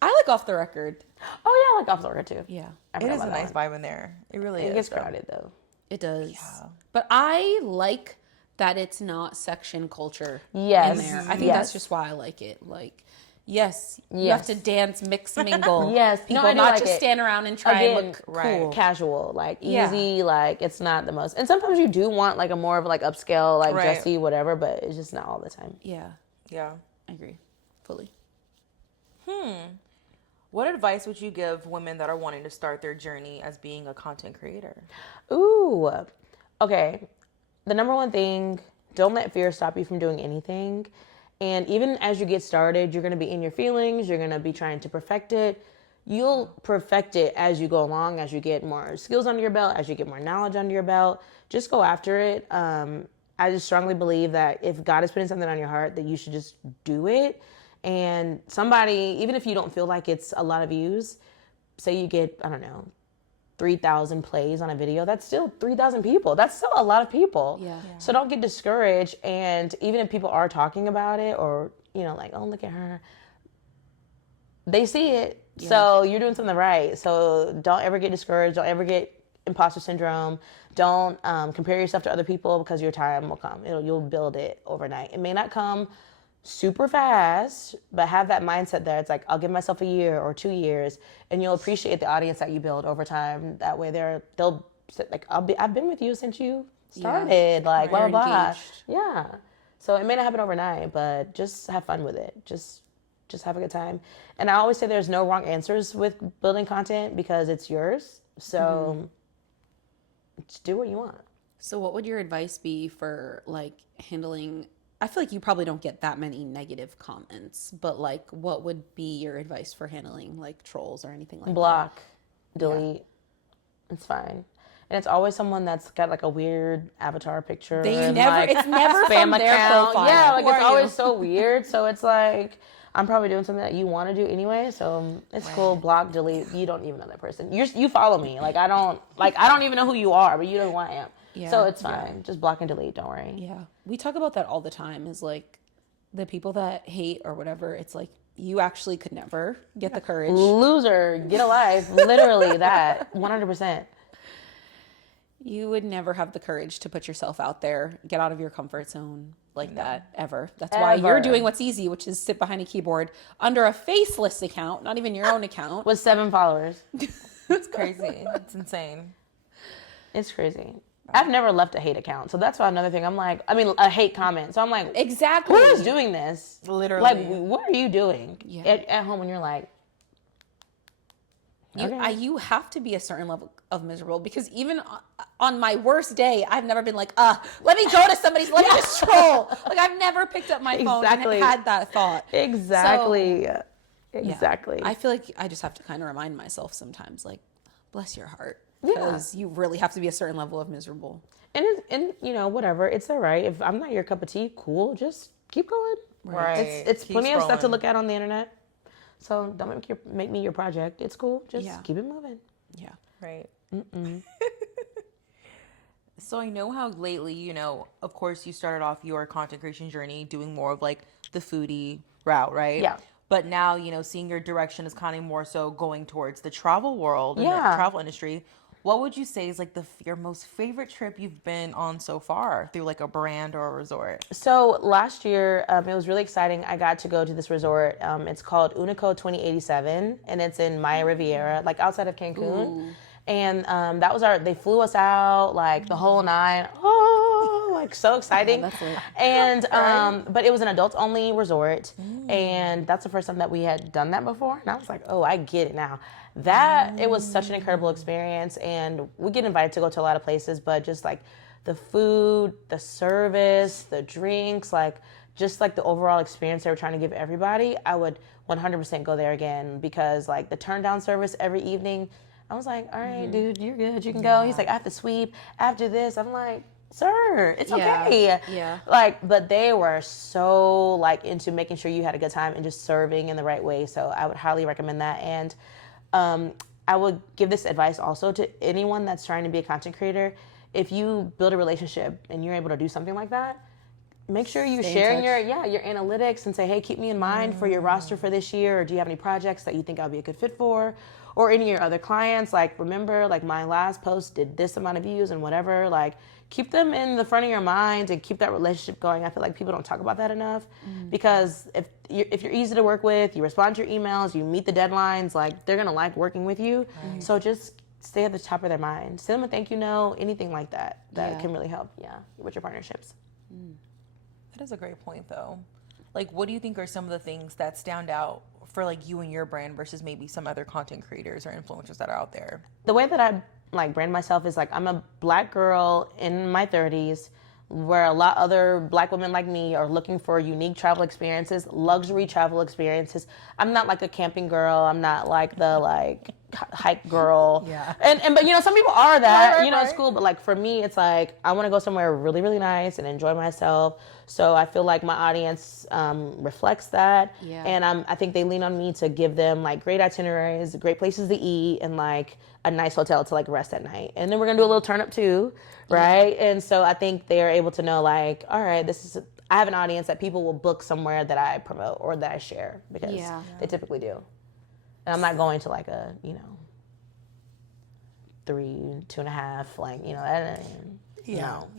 I like Off the Record. Oh, yeah, I like Off the Record too. Yeah. It is a nice vibe in there. It really is. It gets crowded though. It does. Yeah. But I like that it's not section culture in there. I think that's just why I like it. Like, yes, you have to dance, mix, mingle. Yes. People, I not like just it. stand around and try and look cool. Casual, like easy, like it's not the most. And sometimes you do want like a more of like upscale, like dressy, whatever, but it's just not all the time. Yeah. Yeah. I agree. Fully. What advice would you give women that are wanting to start their journey as being a content creator? Ooh. Okay. The number one thing, don't let fear stop you from doing anything. And even as you get started, you're going to be in your feelings. You're going to be trying to perfect it. You'll perfect it as you go along, as you get more skills under your belt, as you get more knowledge under your belt. Just go after it. I just strongly believe that if God is putting something on your heart, that you should just do it. And somebody, even if you don't feel like it's a lot of views, say you get, 3,000 plays on a video, that's still 3,000 people. That's still a lot of people. Yeah. So don't get discouraged. And even if people are talking about it or, like, oh, look at her, they see it. Yeah. So you're doing something right. So don't ever get discouraged. Don't ever get imposter syndrome. Don't compare yourself to other people, because your time will come. You'll build it overnight. It may not come super fast, but have that mindset there. It's like, I'll give myself a year or 2 years, and you'll appreciate the audience that you build over time. That way they'll like, I've been with you since you started, like blah, blah, blah. Yeah. So it may not happen overnight, but just have fun with it. Just have a good time. And I always say there's no wrong answers with building content because it's yours. So just do what you want. So what would your advice be for like handling, I feel like you probably don't get that many negative comments, but like what would be your advice for handling like trolls or anything like Block, delete. Yeah. It's fine. And it's always someone that's got like a weird avatar picture. It's never from their profile. Yeah, like it's always so weird. So it's like, I'm probably doing something that you want to do anyway. So it's cool. Block, delete. You don't even know that person. You follow me. I don't even know who you are, but you know who I am. Yeah, so it's fine. Yeah. Just block and delete. Don't worry. Yeah. We talk about that all the time is like the people that hate or whatever. It's like you actually could never get the courage. Loser. Get a life. Literally that. 100%. You would never have the courage to put yourself out there, get out of your comfort zone like that ever. That's why you're doing what's easy, which is sit behind a keyboard under a faceless account, not even your own account. With 7 followers. It's crazy. It's insane. It's crazy. I've never left a hate account. So that's why another thing a hate comment. So I'm like, exactly. Who is doing this? Literally. Like, what are you doing at home when you're like, okay. You have to be a certain level of miserable because even on my worst day, I've never been like, let me go to somebody's, let me just troll. Like I've never picked up my phone and had that thought. Exactly. So, exactly. I feel like I just have to kind of remind myself sometimes, like, bless your heart. Because you really have to be a certain level of miserable. And whatever, it's all right. If I'm not your cup of tea, cool, just keep going. Right. It's plenty of stuff to look at on the internet. So don't make me your project. It's cool. Just keep it moving. Yeah. Right. So I know how lately, of course you started off your content creation journey doing more of like the foodie route, right? Yeah. But now, seeing your direction is kind of more so going towards the travel world and the travel industry. What would you say is like your most favorite trip you've been on so far through like a brand or a resort? So last year, it was really exciting. I got to go to this resort. It's called Unico 2087, and it's in Maya Riviera, like outside of Cancun. Ooh. And that was they flew us out, like the whole 9. Oh, like so exciting. That's it. And, but it was an adults only resort. And that's the first time that we had done that before. And I was like, oh, I get it now. It was such an incredible experience. And we get invited to go to a lot of places, but just like the food, the service, the drinks, just like the overall experience they were trying to give everybody, I would 100% go there again because like the turn down service every evening, I was like, all right, dude, you're good. You can go. He's like, I have to sweep after this. I'm like, sir, it's okay. Yeah. But they were so like into making sure you had a good time and just serving in the right way. So I would highly recommend that. And I would give this advice also to anyone that's trying to be a content creator. If you build a relationship and you're able to do something like that, make sure you share your analytics and say, hey, keep me in mind for your roster for this year, or do you have any projects that you think I'll be a good fit for? Or any of your other clients, like remember, like my last post did this amount of views and whatever, like keep them in the front of your mind and keep that relationship going. I feel like people don't talk about that enough because if you're easy to work with, you respond to your emails, you meet the deadlines, like they're gonna like working with you. Right. So just stay at the top of their mind. Send them a thank you note, anything like that can really help, with your partnerships. That is a great point though. Like what do you think are some of the things that stand out for like you and your brand versus maybe some other content creators or influencers that are out there? The way that I like brand myself is like I'm a Black girl in my 30s where a lot other Black women like me are looking for unique travel experiences, luxury travel experiences. I'm not like a camping girl. I'm not like the hike girl. Yeah. But some people are that, it's cool. But like for me, it's like I want to go somewhere really, really nice and enjoy myself. So I feel like my audience reflects that. Yeah. And I think they lean on me to give them like great itineraries, great places to eat, and like a nice hotel to like rest at night. And then we're gonna do a little turn up too, right? Yeah. And so I think they're able to know like, all right, I have an audience that people will book somewhere that I promote or that I share because they typically do. And I'm not going to like a, 3, 2.5,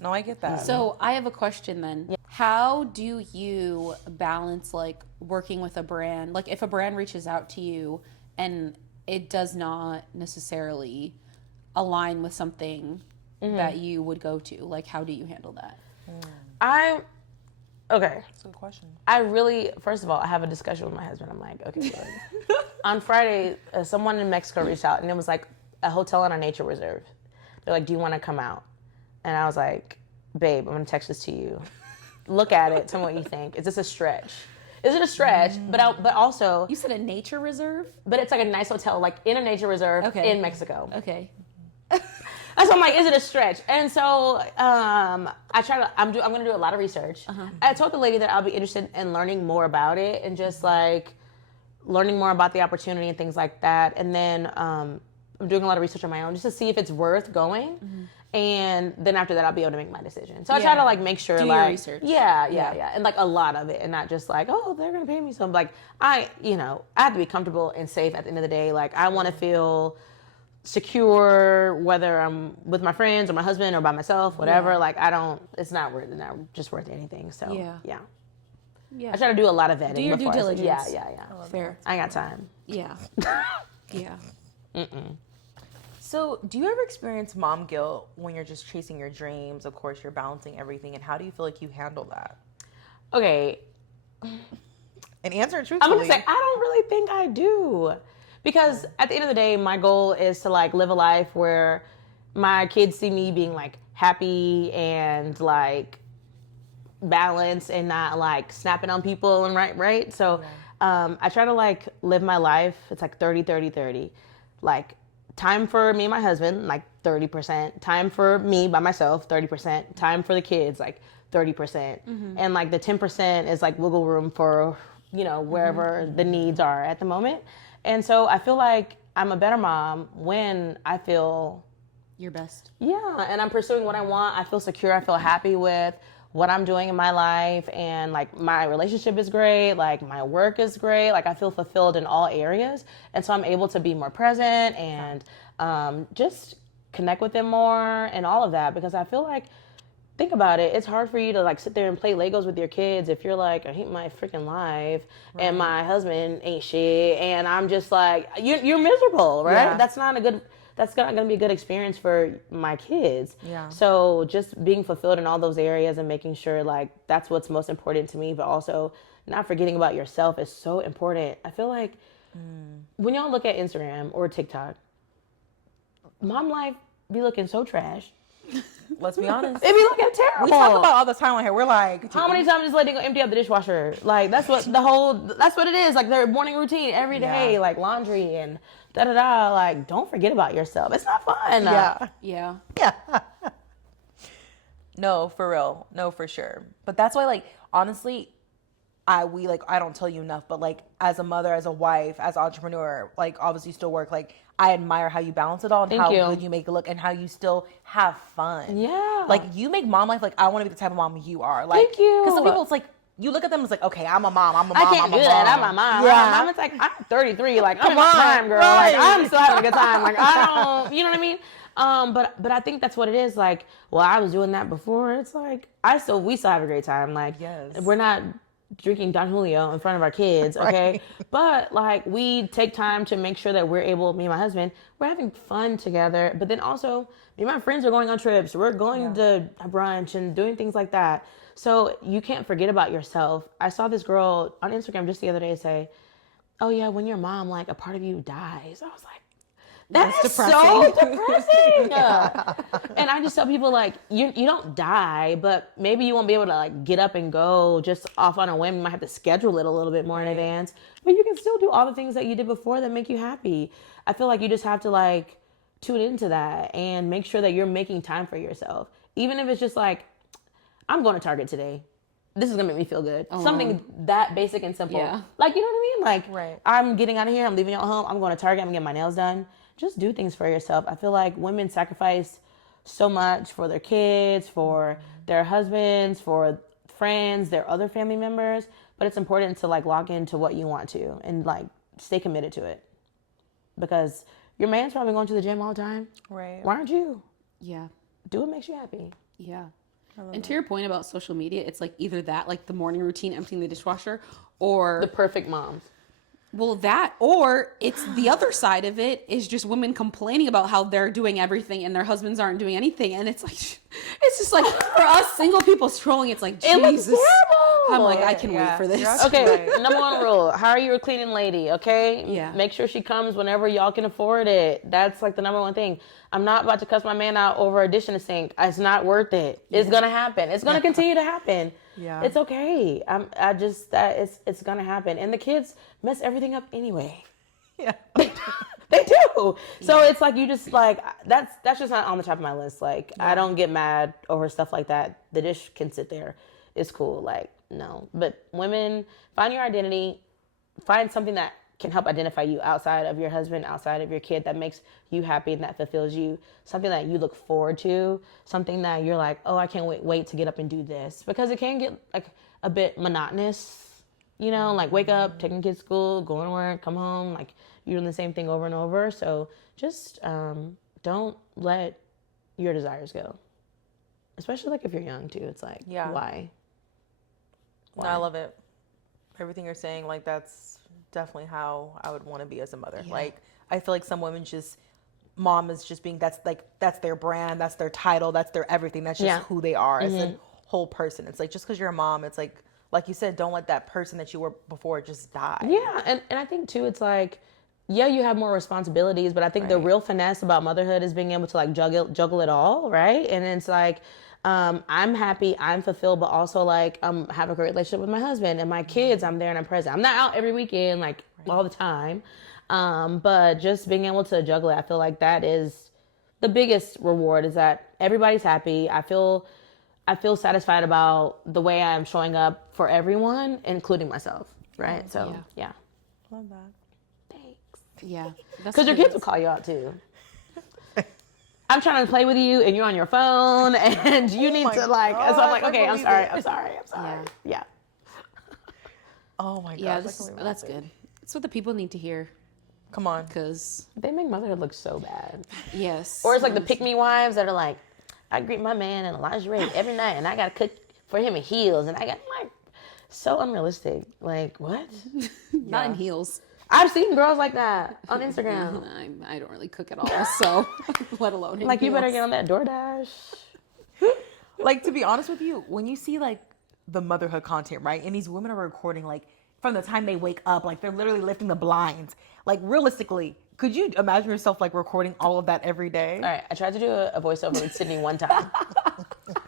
No, I get that. So I have a question then. Yeah. How do you balance like working with a brand? Like if a brand reaches out to you and it does not necessarily align with something that you would go to, like how do you handle that? Okay. That's a good question. First of all, I have a discussion with my husband. I'm like, okay, good. On Friday, someone in Mexico reached out, and it was like a hotel on a nature reserve. They're like, do you want to come out? And I was like, babe, I'm going to text this to you. Look at it. Tell me what you think. Is this a stretch? Is it a stretch? But also... You said a nature reserve? But it's like a nice hotel, like in a nature reserve in Mexico. Okay. So I'm like, is it a stretch? And so I'm going to do a lot of research. I told the lady that I'll be interested in learning more about it and just like learning more about the opportunity and things like that. And then I'm doing a lot of research on my own just to see if it's worth going. And then after that, I'll be able to make my decision. So I try to like make sure, do like, your research. Yeah, and like a lot of it, and not just like, oh, they're gonna pay me some. Like I have to be comfortable and safe at the end of the day. Like I want to feel secure, whether I'm with my friends or my husband or by myself, whatever. Like it's not just worth anything. So I try to do a lot of vetting. Do your due diligence. Yeah. Fair. I ain't got time. Yeah. Yeah. So, do you ever experience mom guilt when you're just chasing your dreams? Of course, you're balancing everything. And how do you feel like you handle that? Okay. And answer it truthfully. I'm going to say, I don't really think I do. Because at the end of the day, my goal is to like live a life where my kids see me being like happy and like balanced and not like snapping on people and right? So I try to like live my life. It's like 30-30-30. Like, time for me and my husband, like 30%. Time for me by myself, 30%. Time for the kids, like 30%. And like the 10% is like wiggle room for, wherever the needs are at the moment. And so I feel like I'm a better mom when I feel your best. Yeah, and I'm pursuing what I want. I feel secure. I feel happy with what I'm doing in my life, and like my relationship is great, like my work is great, like I feel fulfilled in all areas, and so I'm able to be more present and just connect with them more and all of that, because I feel like, think about it, it's hard for you to like sit there and play Legos with your kids if you're like, I hate my freaking life and my husband ain't shit, and I'm just like, you're miserable, right? Yeah. That's not going to be a good experience for my kids. Yeah. So just being fulfilled in all those areas and making sure like that's what's most important to me, but also not forgetting about yourself is so important. I feel like when y'all look at Instagram or TikTok, mom life be looking so trash. Let's be honest. It be looking terrible. We talk about all the time on here. We're like, how many times is letting go empty out the dishwasher? Like that's what it is. Like their morning routine every day, like laundry and da-da-da. Like, don't forget about yourself. It's not fun. Yeah. No, for real. No, for sure. But that's why, like, honestly, I don't tell you enough, but like as a mother, as a wife, as an entrepreneur, like obviously still work, like I admire how you balance it all and how good you make it look and how you still have fun. Yeah. Like you make mom life, like I want to be the type of mom you are. Like, thank you. Because some people, it's like, you look at them, it's like, okay, I'm a mom. I can't do that. I'm a mom. Yeah. It's like, I'm 33. Like, I'm in my time, girl. Right. Like, I'm still having a good time. Like, I don't, you know what I mean? But I think that's what it is. Like, well, I was doing that before. It's like, we still have a great time. Like, we're not drinking Don Julio in front of our kids, okay? Right. But like, we take time to make sure that we're able, me and my husband, we're having fun together. But then also, me and my friends are going on trips. We're going to brunch and doing things like that. So you can't forget about yourself. I saw this girl on Instagram just the other day say, oh yeah, when you're a mom, like a part of you dies. I was like, that's depressing. So depressing. And I just tell people like, you don't die, but maybe you won't be able to like get up and go just off on a whim. You might have to schedule it a little bit more in advance, but you can still do all the things that you did before that make you happy. I feel like you just have to like tune into that and make sure that you're making time for yourself. Even if it's just like, I'm going to Target today. This is going to make me feel good. Something that basic and simple. Yeah. Like, you know what I mean? Like, I'm getting out of here. I'm leaving y'all home. I'm going to Target. I'm getting my nails done. Just do things for yourself. I feel like women sacrifice so much for their kids, for their husbands, for friends, their other family members. But it's important to, like, lock into what you want to and, like, stay committed to it. Because your man's probably going to the gym all the time. Right. Why aren't you? Yeah. Do what makes you happy. Yeah. And to your point about social media, it's like either that, like the morning routine, emptying the dishwasher, or the perfect moms. Well, that, or it's the other side of it is just women complaining about how they're doing everything and their husbands aren't doing anything. And it's like, it's just like for us single people scrolling, it's like, Jesus, it looks terrible. I'm like, I can wait for this. Okay, number one rule: hire you a cleaning lady. Okay, yeah. Make sure she comes whenever y'all can afford it. That's like the number one thing. I'm not about to cuss my man out over a dish in the sink. It's not worth it. It's gonna happen. It's gonna continue to happen. Yeah, it's okay. It's gonna happen, and the kids mess everything up anyway. Yeah. They do. So it's like you just like that's just not on the top of my list. Like I don't get mad over stuff like that. The dish can sit there. It's cool. Like no. But women, find your identity. Find something that can help identify you outside of your husband, outside of your kid, that makes you happy and that fulfills you. Something that you look forward to. Something that you're like, oh, I can't wait to get up and do this, because it can get like a bit monotonous. You know, like wake up, taking kids to school, going to work, come home, like you're doing the same thing over and over. So just don't let your desires go. Especially like if you're young too. It's like, why? No, I love it. Everything you're saying, like that's definitely how I would want to be as a mother. Yeah. Like I feel like some women just, mom is just being, that's their brand, that's their title, that's their everything. That's just who they are as a whole person. It's like, just because you're a mom, it's like you said, don't let that person that you were before just die. Yeah, and I think too, it's like, yeah, you have more responsibilities, but I think the real finesse about motherhood is being able to like juggle it all, right? And it's like, I'm happy, I'm fulfilled, but also like have a great relationship with my husband and my kids. I'm there and I'm present. I'm not out every weekend, like all the time, but just being able to juggle it, I feel like that is the biggest reward, is that everybody's happy. I feel satisfied about the way I'm showing up for everyone, including myself, right? So, yeah. Love that. Thanks. Yeah. Because your kids will call you out, too. I'm trying to play with you, and you're on your phone, and you need to, like... God, so I'm like, okay, I'm sorry. Yeah. Oh, my God. Yeah, that's good. That's what the people need to hear. Come on. Because... they make motherhood look so bad. Yes. Or it's like the pick-me wives that are like, I greet my man in lingerie every night, and I gotta cook for him in heels, and I got like so unrealistic. Like what? Not in heels. I've seen girls like that on Instagram. I don't really cook at all, so let alone in like heels. You better get on that DoorDash. Like, to be honest with you, when you see like the motherhood content, right, and these women are recording like from the time they wake up, like they're literally lifting the blinds. Like realistically, could you imagine yourself like recording all of that every day? All right, I tried to do a voiceover with Sydney one time.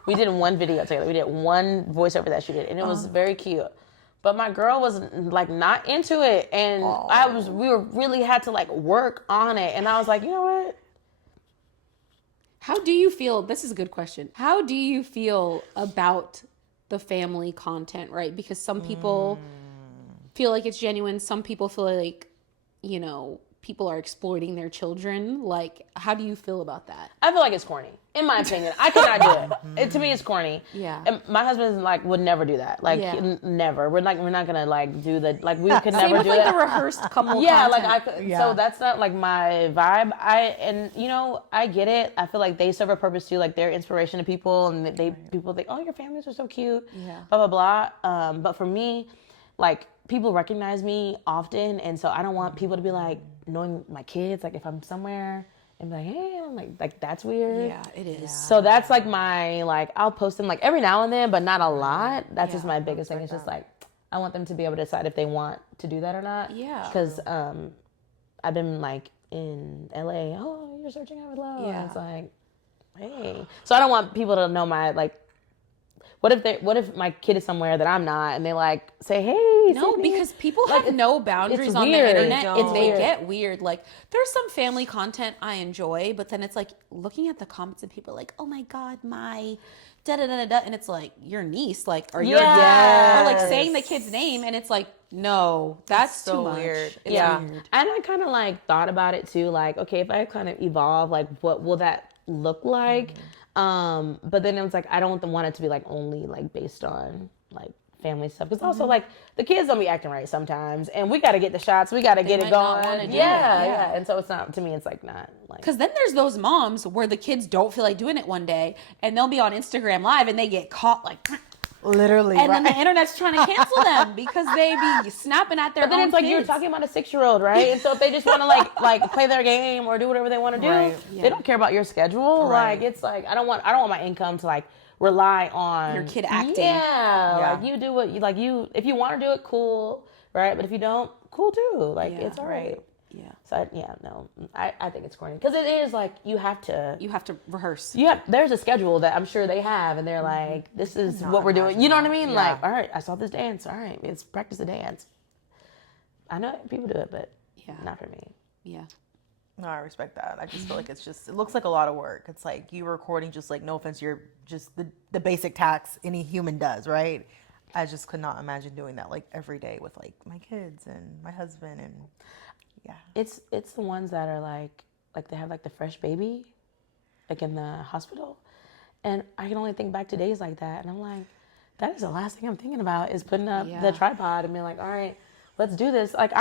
We did one video together. We did one voiceover that she did, and it was very cute. But my girl was like not into it, and we had to like work on it. And I was like, you know what? How do you feel? This is a good question. How do you feel about the family content, right? Because some people feel like it's genuine. Some people feel like, you know, people are exploiting their children. Like, how do you feel about that? I feel like it's corny, in my opinion. I cannot do it. To me, it's corny. Yeah. And my husband like would never do that. Like never. We're not gonna like do the like we could Same never with do like it. the rehearsed couple. Yeah, content. like I could. So that's not like my vibe. You know, I get it. I feel like they serve a purpose too. Like they're inspiration to people, and people think, oh, your families are so cute. Yeah. Blah blah blah. But for me, like people recognize me often, and so I don't want people to be like knowing my kids. Like if I'm somewhere and be like, hey, I'm like that's weird. Yeah, it is. So that's like my I'll post them like every now and then, but not a lot. That's just my biggest thing. It's just like I want them to be able to decide if they want to do that or not. Yeah. Because I've been like in LA. Oh, you're searching out with love. Yeah. And it's like, hey. So I don't want people to know my like. What if my kid is somewhere that I'm not, and they like say, hey, no, Sydney. because people have no boundaries on the internet. They get weird. Like there's some family content I enjoy, but then it's like looking at the comments and people are like, oh my God, my da da da da, and it's like your niece, like or your or like saying the kid's name, and it's like, no, that's so too much. Weird. It's weird. And I kind of like thought about it too, like, okay, if I kind of evolve, like what will that look like? But then it was like, I don't want it to be like only like based on like family stuff. Because also like the kids don't be acting right sometimes, and we got to get the shots. We got to get it going. Yeah. And so it's not, to me, it's like not like. Because then there's those moms where the kids don't feel like doing it one day, and they'll be on Instagram Live and they get caught like. Literally, and then the internet's trying to cancel them because they be snapping at their. But then it's like you're talking about a 6-year-old, right? And so if they just want to like play their game or do whatever they want to do, they don't care about your schedule. Right. Like it's like I don't want my income to like rely on your kid acting. Yeah. Like you do what you like. If you want to do it, cool, right? But if you don't, cool too. Like it's all right. Yeah. So I think it's corny because it is like you have to rehearse. There's a schedule that I'm sure they have, and they're like, this is what we're doing. You know what I mean? Yeah. Like, all right, I saw this dance. All right, it's practice the dance. I know people do it, but not for me. Yeah. No, I respect that. I just feel like it looks like a lot of work. It's like you recording just like, no offense, you're just the basic tasks any human does, right? I just could not imagine doing that like every day with like my kids and my husband and It's the ones that are like they have like the fresh baby, like in the hospital. And I can only think back to days like that. And I'm like, that is the last thing I'm thinking about is putting up the tripod and being like, all right, let's do this. Like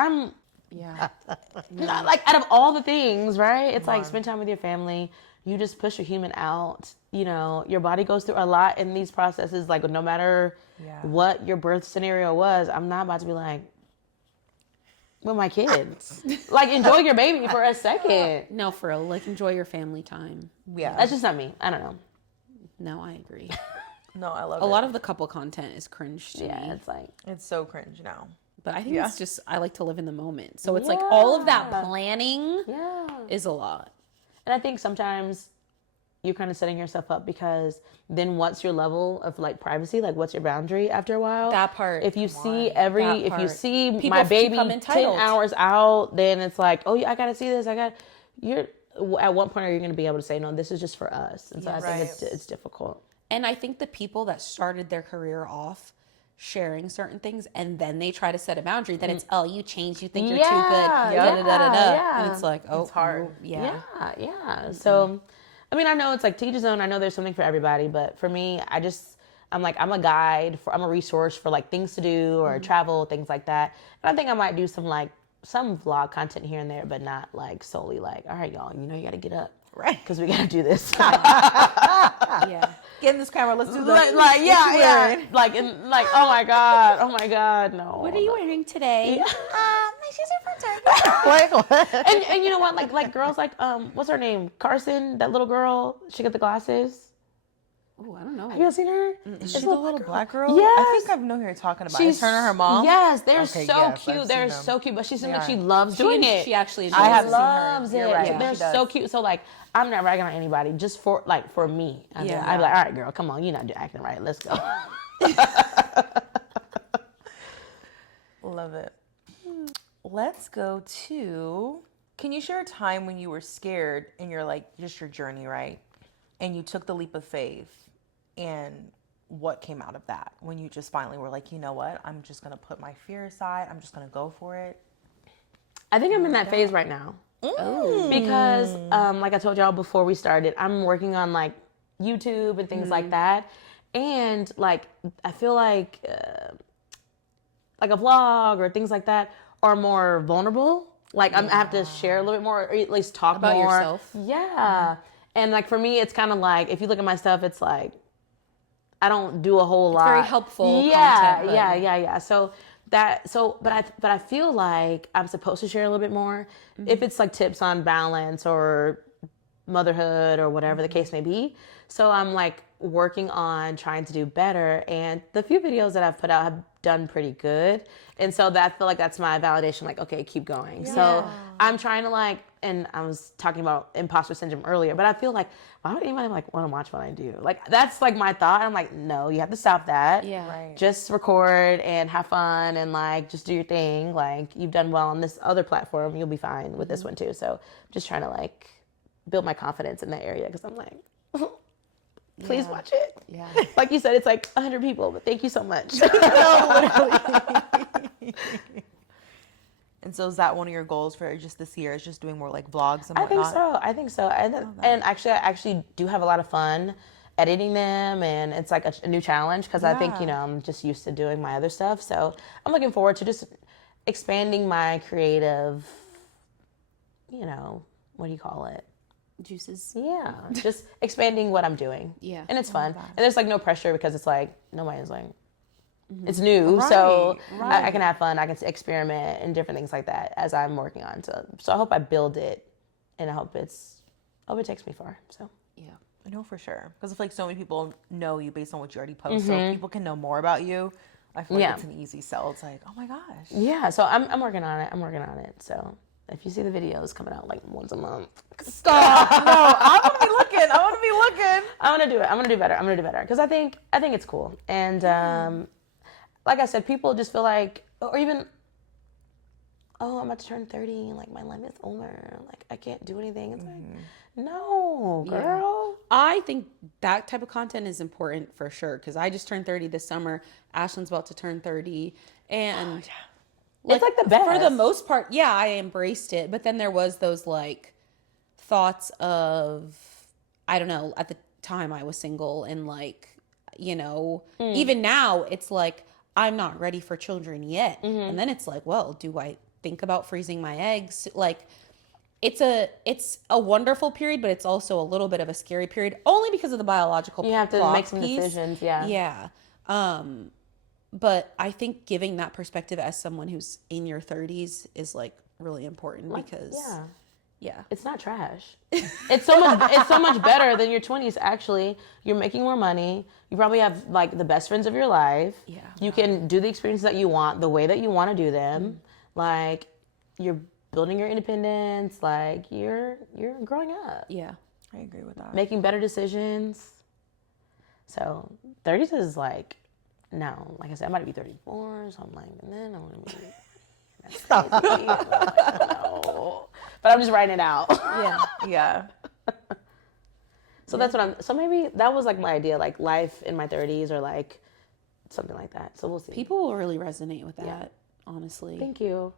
not like out of all the things, right? It's like spend time with your family. You just push a human out. You know, your body goes through a lot in these processes. Like no matter what your birth scenario was, I'm not about to be like, with my kids. Like, enjoy your baby for a second. No, for real. Like, enjoy your family time. Yeah. That's just not me. I don't know. No, I agree. No, I love it. A lot of the couple content is cringe to me. Yeah, it's like... It's so cringe now. But I think it's just, I like to live in the moment. So it's like all of that planning is a lot. And I think sometimes you're kind of setting yourself up because then what's your level of like privacy? Like what's your boundary after a while? That part. If you see if you see people my baby 10 entitled. hours out, then it's like, oh, I got to see this. You're at what point are you going to be able to say, no, this is just for us? And so I think it's difficult. And I think the people that started their career off sharing certain things and then they try to set a boundary, then it's, oh, you changed, you think you're too good, and it's like, oh, it's hard. Yeah. So, I mean, I know it's like to each his own. I know there's something for everybody, but for me, I'm a guide I'm a resource for like things to do or travel, things like that. And I think I might do some vlog content here and there, but not like solely like, all right, y'all, you got to get up. Right. Because we got to do this. Get in this camera. Let's do this. Like, oh my God, no. What are you wearing today? My shoes are from Target. and you know what? Like girls like what's her name? Carson, that little girl. She got the glasses. Oh, I don't know. Have you seen her? Is she the little black girl? Yes. I think I know who you're talking about. She's her and her mom? Yes, they're so cute. They're so cute. But she seems like she loves doing it. She actually enjoys I it. loves it. Right. They're so cute. So like I'm not ragging on anybody, just for me. I'd be like, all right, girl, come on, you're not acting right. Let's go. Love it. Let's go to, can you share a time when you were scared in your just your journey, right? And you took the leap of faith and what came out of that when you just finally were like, you know what? I'm just going to put my fear aside. I'm just going to go for it. I think I'm in that phase right now. Because like I told y'all before we started, I'm working on like YouTube and things like that. And like, I feel like a vlog or things like that are more vulnerable. Like I have to share a little bit more, or at least talk about more. Yourself. Yeah. And like for me, it's kind of like, if you look at my stuff, it's like, I don't do a whole lot. Very helpful content. Yeah. So but I feel like I'm supposed to share a little bit more. If it's like tips on balance or motherhood or whatever the case may be. So I'm like working on trying to do better. And the few videos that I've put out have done pretty good. And so I feel like that's my validation, like, okay, keep going. Yeah. So I'm trying to and I was talking about imposter syndrome earlier, but I feel like, why would anybody want to watch what I do? Like, that's like my thought. I'm like, no, you have to stop that. Yeah. Right. Just record and have fun and just do your thing. Like, you've done well on this other platform. You'll be fine with this one too. So I'm just trying to build my confidence in that area because I'm like, please watch it. Yeah. Like you said, it's like 100 people, but thank you so much. And so is that one of your goals for just this year? Is just doing more vlogs and whatnot? I think so. And actually, I actually do have a lot of fun editing them, and it's like a new challenge because I think, I'm just used to doing my other stuff. So I'm looking forward to just expanding my creative, what do you call it? Juices. Yeah. Just expanding what I'm doing. Yeah. And it's fun. And there's no pressure because it's nobody's it's new. Right, so I can have fun. I can experiment and different things like that as I'm working on. So I hope I build it and I hope it takes me far. So yeah. I know for sure. Because I feel like so many people know you based on what you already post. So if people can know more about you, I feel like it's an easy sell. It's like, oh my gosh. Yeah, so I'm working on it. So if you see the videos coming out like once a month, stop. No, I want to be looking. I'm gonna do it. I'm gonna do better because I think it's cool. And like I said, people just feel like, or even, oh, I'm about to turn 30, like my life is over, like I can't do anything. It's like, no, girl. Yeah. I think that type of content is important for sure because I just turned 30 this summer. Ashlyn's about to turn 30, and It's like the best for the most part. Yeah, I embraced it, but then there was those like thoughts of, I don't know. At the time, I was single, and like, you know, even now, it's like I'm not ready for children yet, and then it's like, well, do I think about freezing my eggs? Like, it's a wonderful period, but it's also a little bit of a scary period, only because of the biological. You have to make some decisions. Yeah. But I think giving that perspective as someone who's in your 30s is like really important because it's not trash. It's so much better than your 20s. Actually, you're making more money. You probably have like the best friends of your life. Yeah. You can do the experiences that you want, the way that you want to do them. Like, you're building your independence. Like, you're growing up. Yeah. I agree with that. Making better decisions. So 30s is like, no, like I said, I'm about to be 34, so I'm like, and then I'm gonna be stop. No. But I'm just writing it out. Yeah. So that's what so maybe that was like my idea, like life in my 30s or like something like that. So we'll see. People will really resonate with that, honestly. Thank you.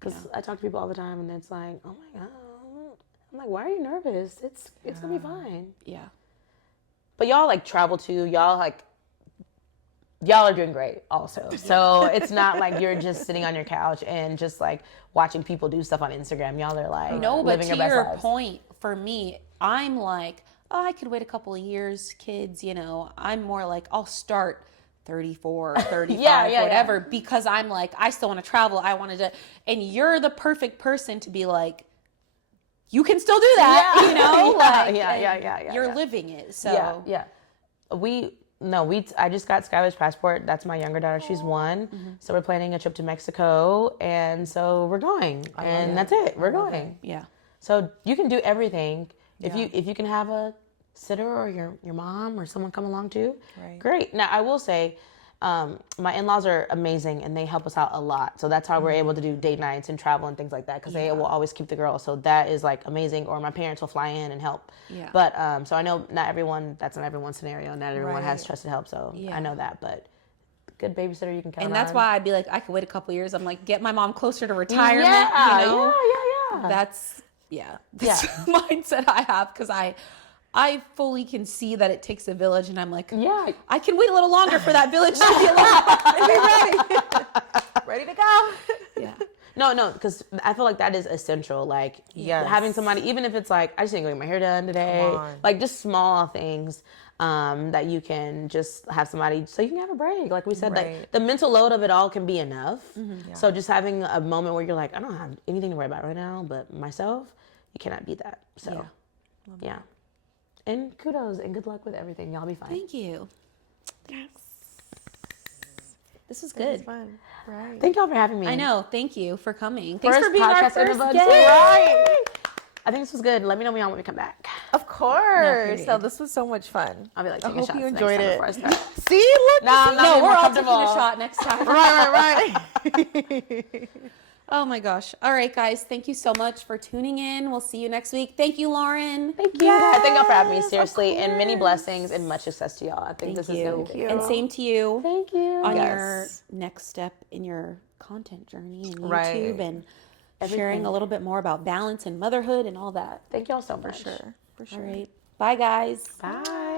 Because I talk to people all the time and it's like, oh my God. I'm like, why are you nervous? It's gonna be fine. Yeah. But y'all like travel too. Y'all are doing great also. So it's not like you're just sitting on your couch and just like watching people do stuff on Instagram. Y'all are like living your best your lives. point, for me, I'm like, oh, I could wait a couple of years, kids, you know. I'm more like, I'll start 34, 35, whatever, because I'm like, I still want to travel. I wanted to, and you're the perfect person to be like, you can still do that, you know? You're living it. So I just got Skylar's passport. That's my younger daughter. She's 1. So we're planning a trip to Mexico. And so we're going. And that's it. We're going. Yeah. So you can do everything. If you can have a sitter or your mom or someone come along too, great. Now, I will say, my in-laws are amazing and they help us out a lot. So that's how we're able to do date nights and travel and things like that because they will always keep the girls. So that is like amazing. Or my parents will fly in and help. Yeah. But so I know that's not everyone's scenario. Not everyone has trusted help. So I know that. But good babysitter you can count on. And that's why I'd be like, I could wait a couple years. I'm like, get my mom closer to retirement. You know? That's the mindset I have because I fully can see that it takes a village, and I'm like, I can wait a little longer for that village to be ready to go. Yeah. No, because I feel like that is essential. Like, having somebody, even if it's like, I just need to get my hair done today, like just small things that you can just have somebody, so you can have a break. Like we said, like the mental load of it all can be enough. So just having a moment where you're like, I don't have anything to worry about right now, but myself, you cannot beat that. So, yeah. And kudos and good luck with everything. Y'all be fine. Thank you. Yes. This was good. Fun. Right. Thank y'all for having me. I know. Thank you for coming. Thanks for being podcast our first interview. guest. Right. I think this was good. Let me know when y'all want me to come back. Of course. No, this was so much fun. I'll be like taking shots. I hope you enjoyed it. See, look. No, we're all taking a shot next time. Right. Oh my gosh. All right, guys. Thank you so much for tuning in. We'll see you next week. Thank you, Lauren. Thank you. Thank y'all for having me. Seriously. And many blessings and much success to y'all. I think this is going to be And same to you. Thank you. On your next step in your content journey and YouTube and sharing a little bit more about balance and motherhood and all that. Thank y'all so much. For sure. All right. Bye, guys. Bye.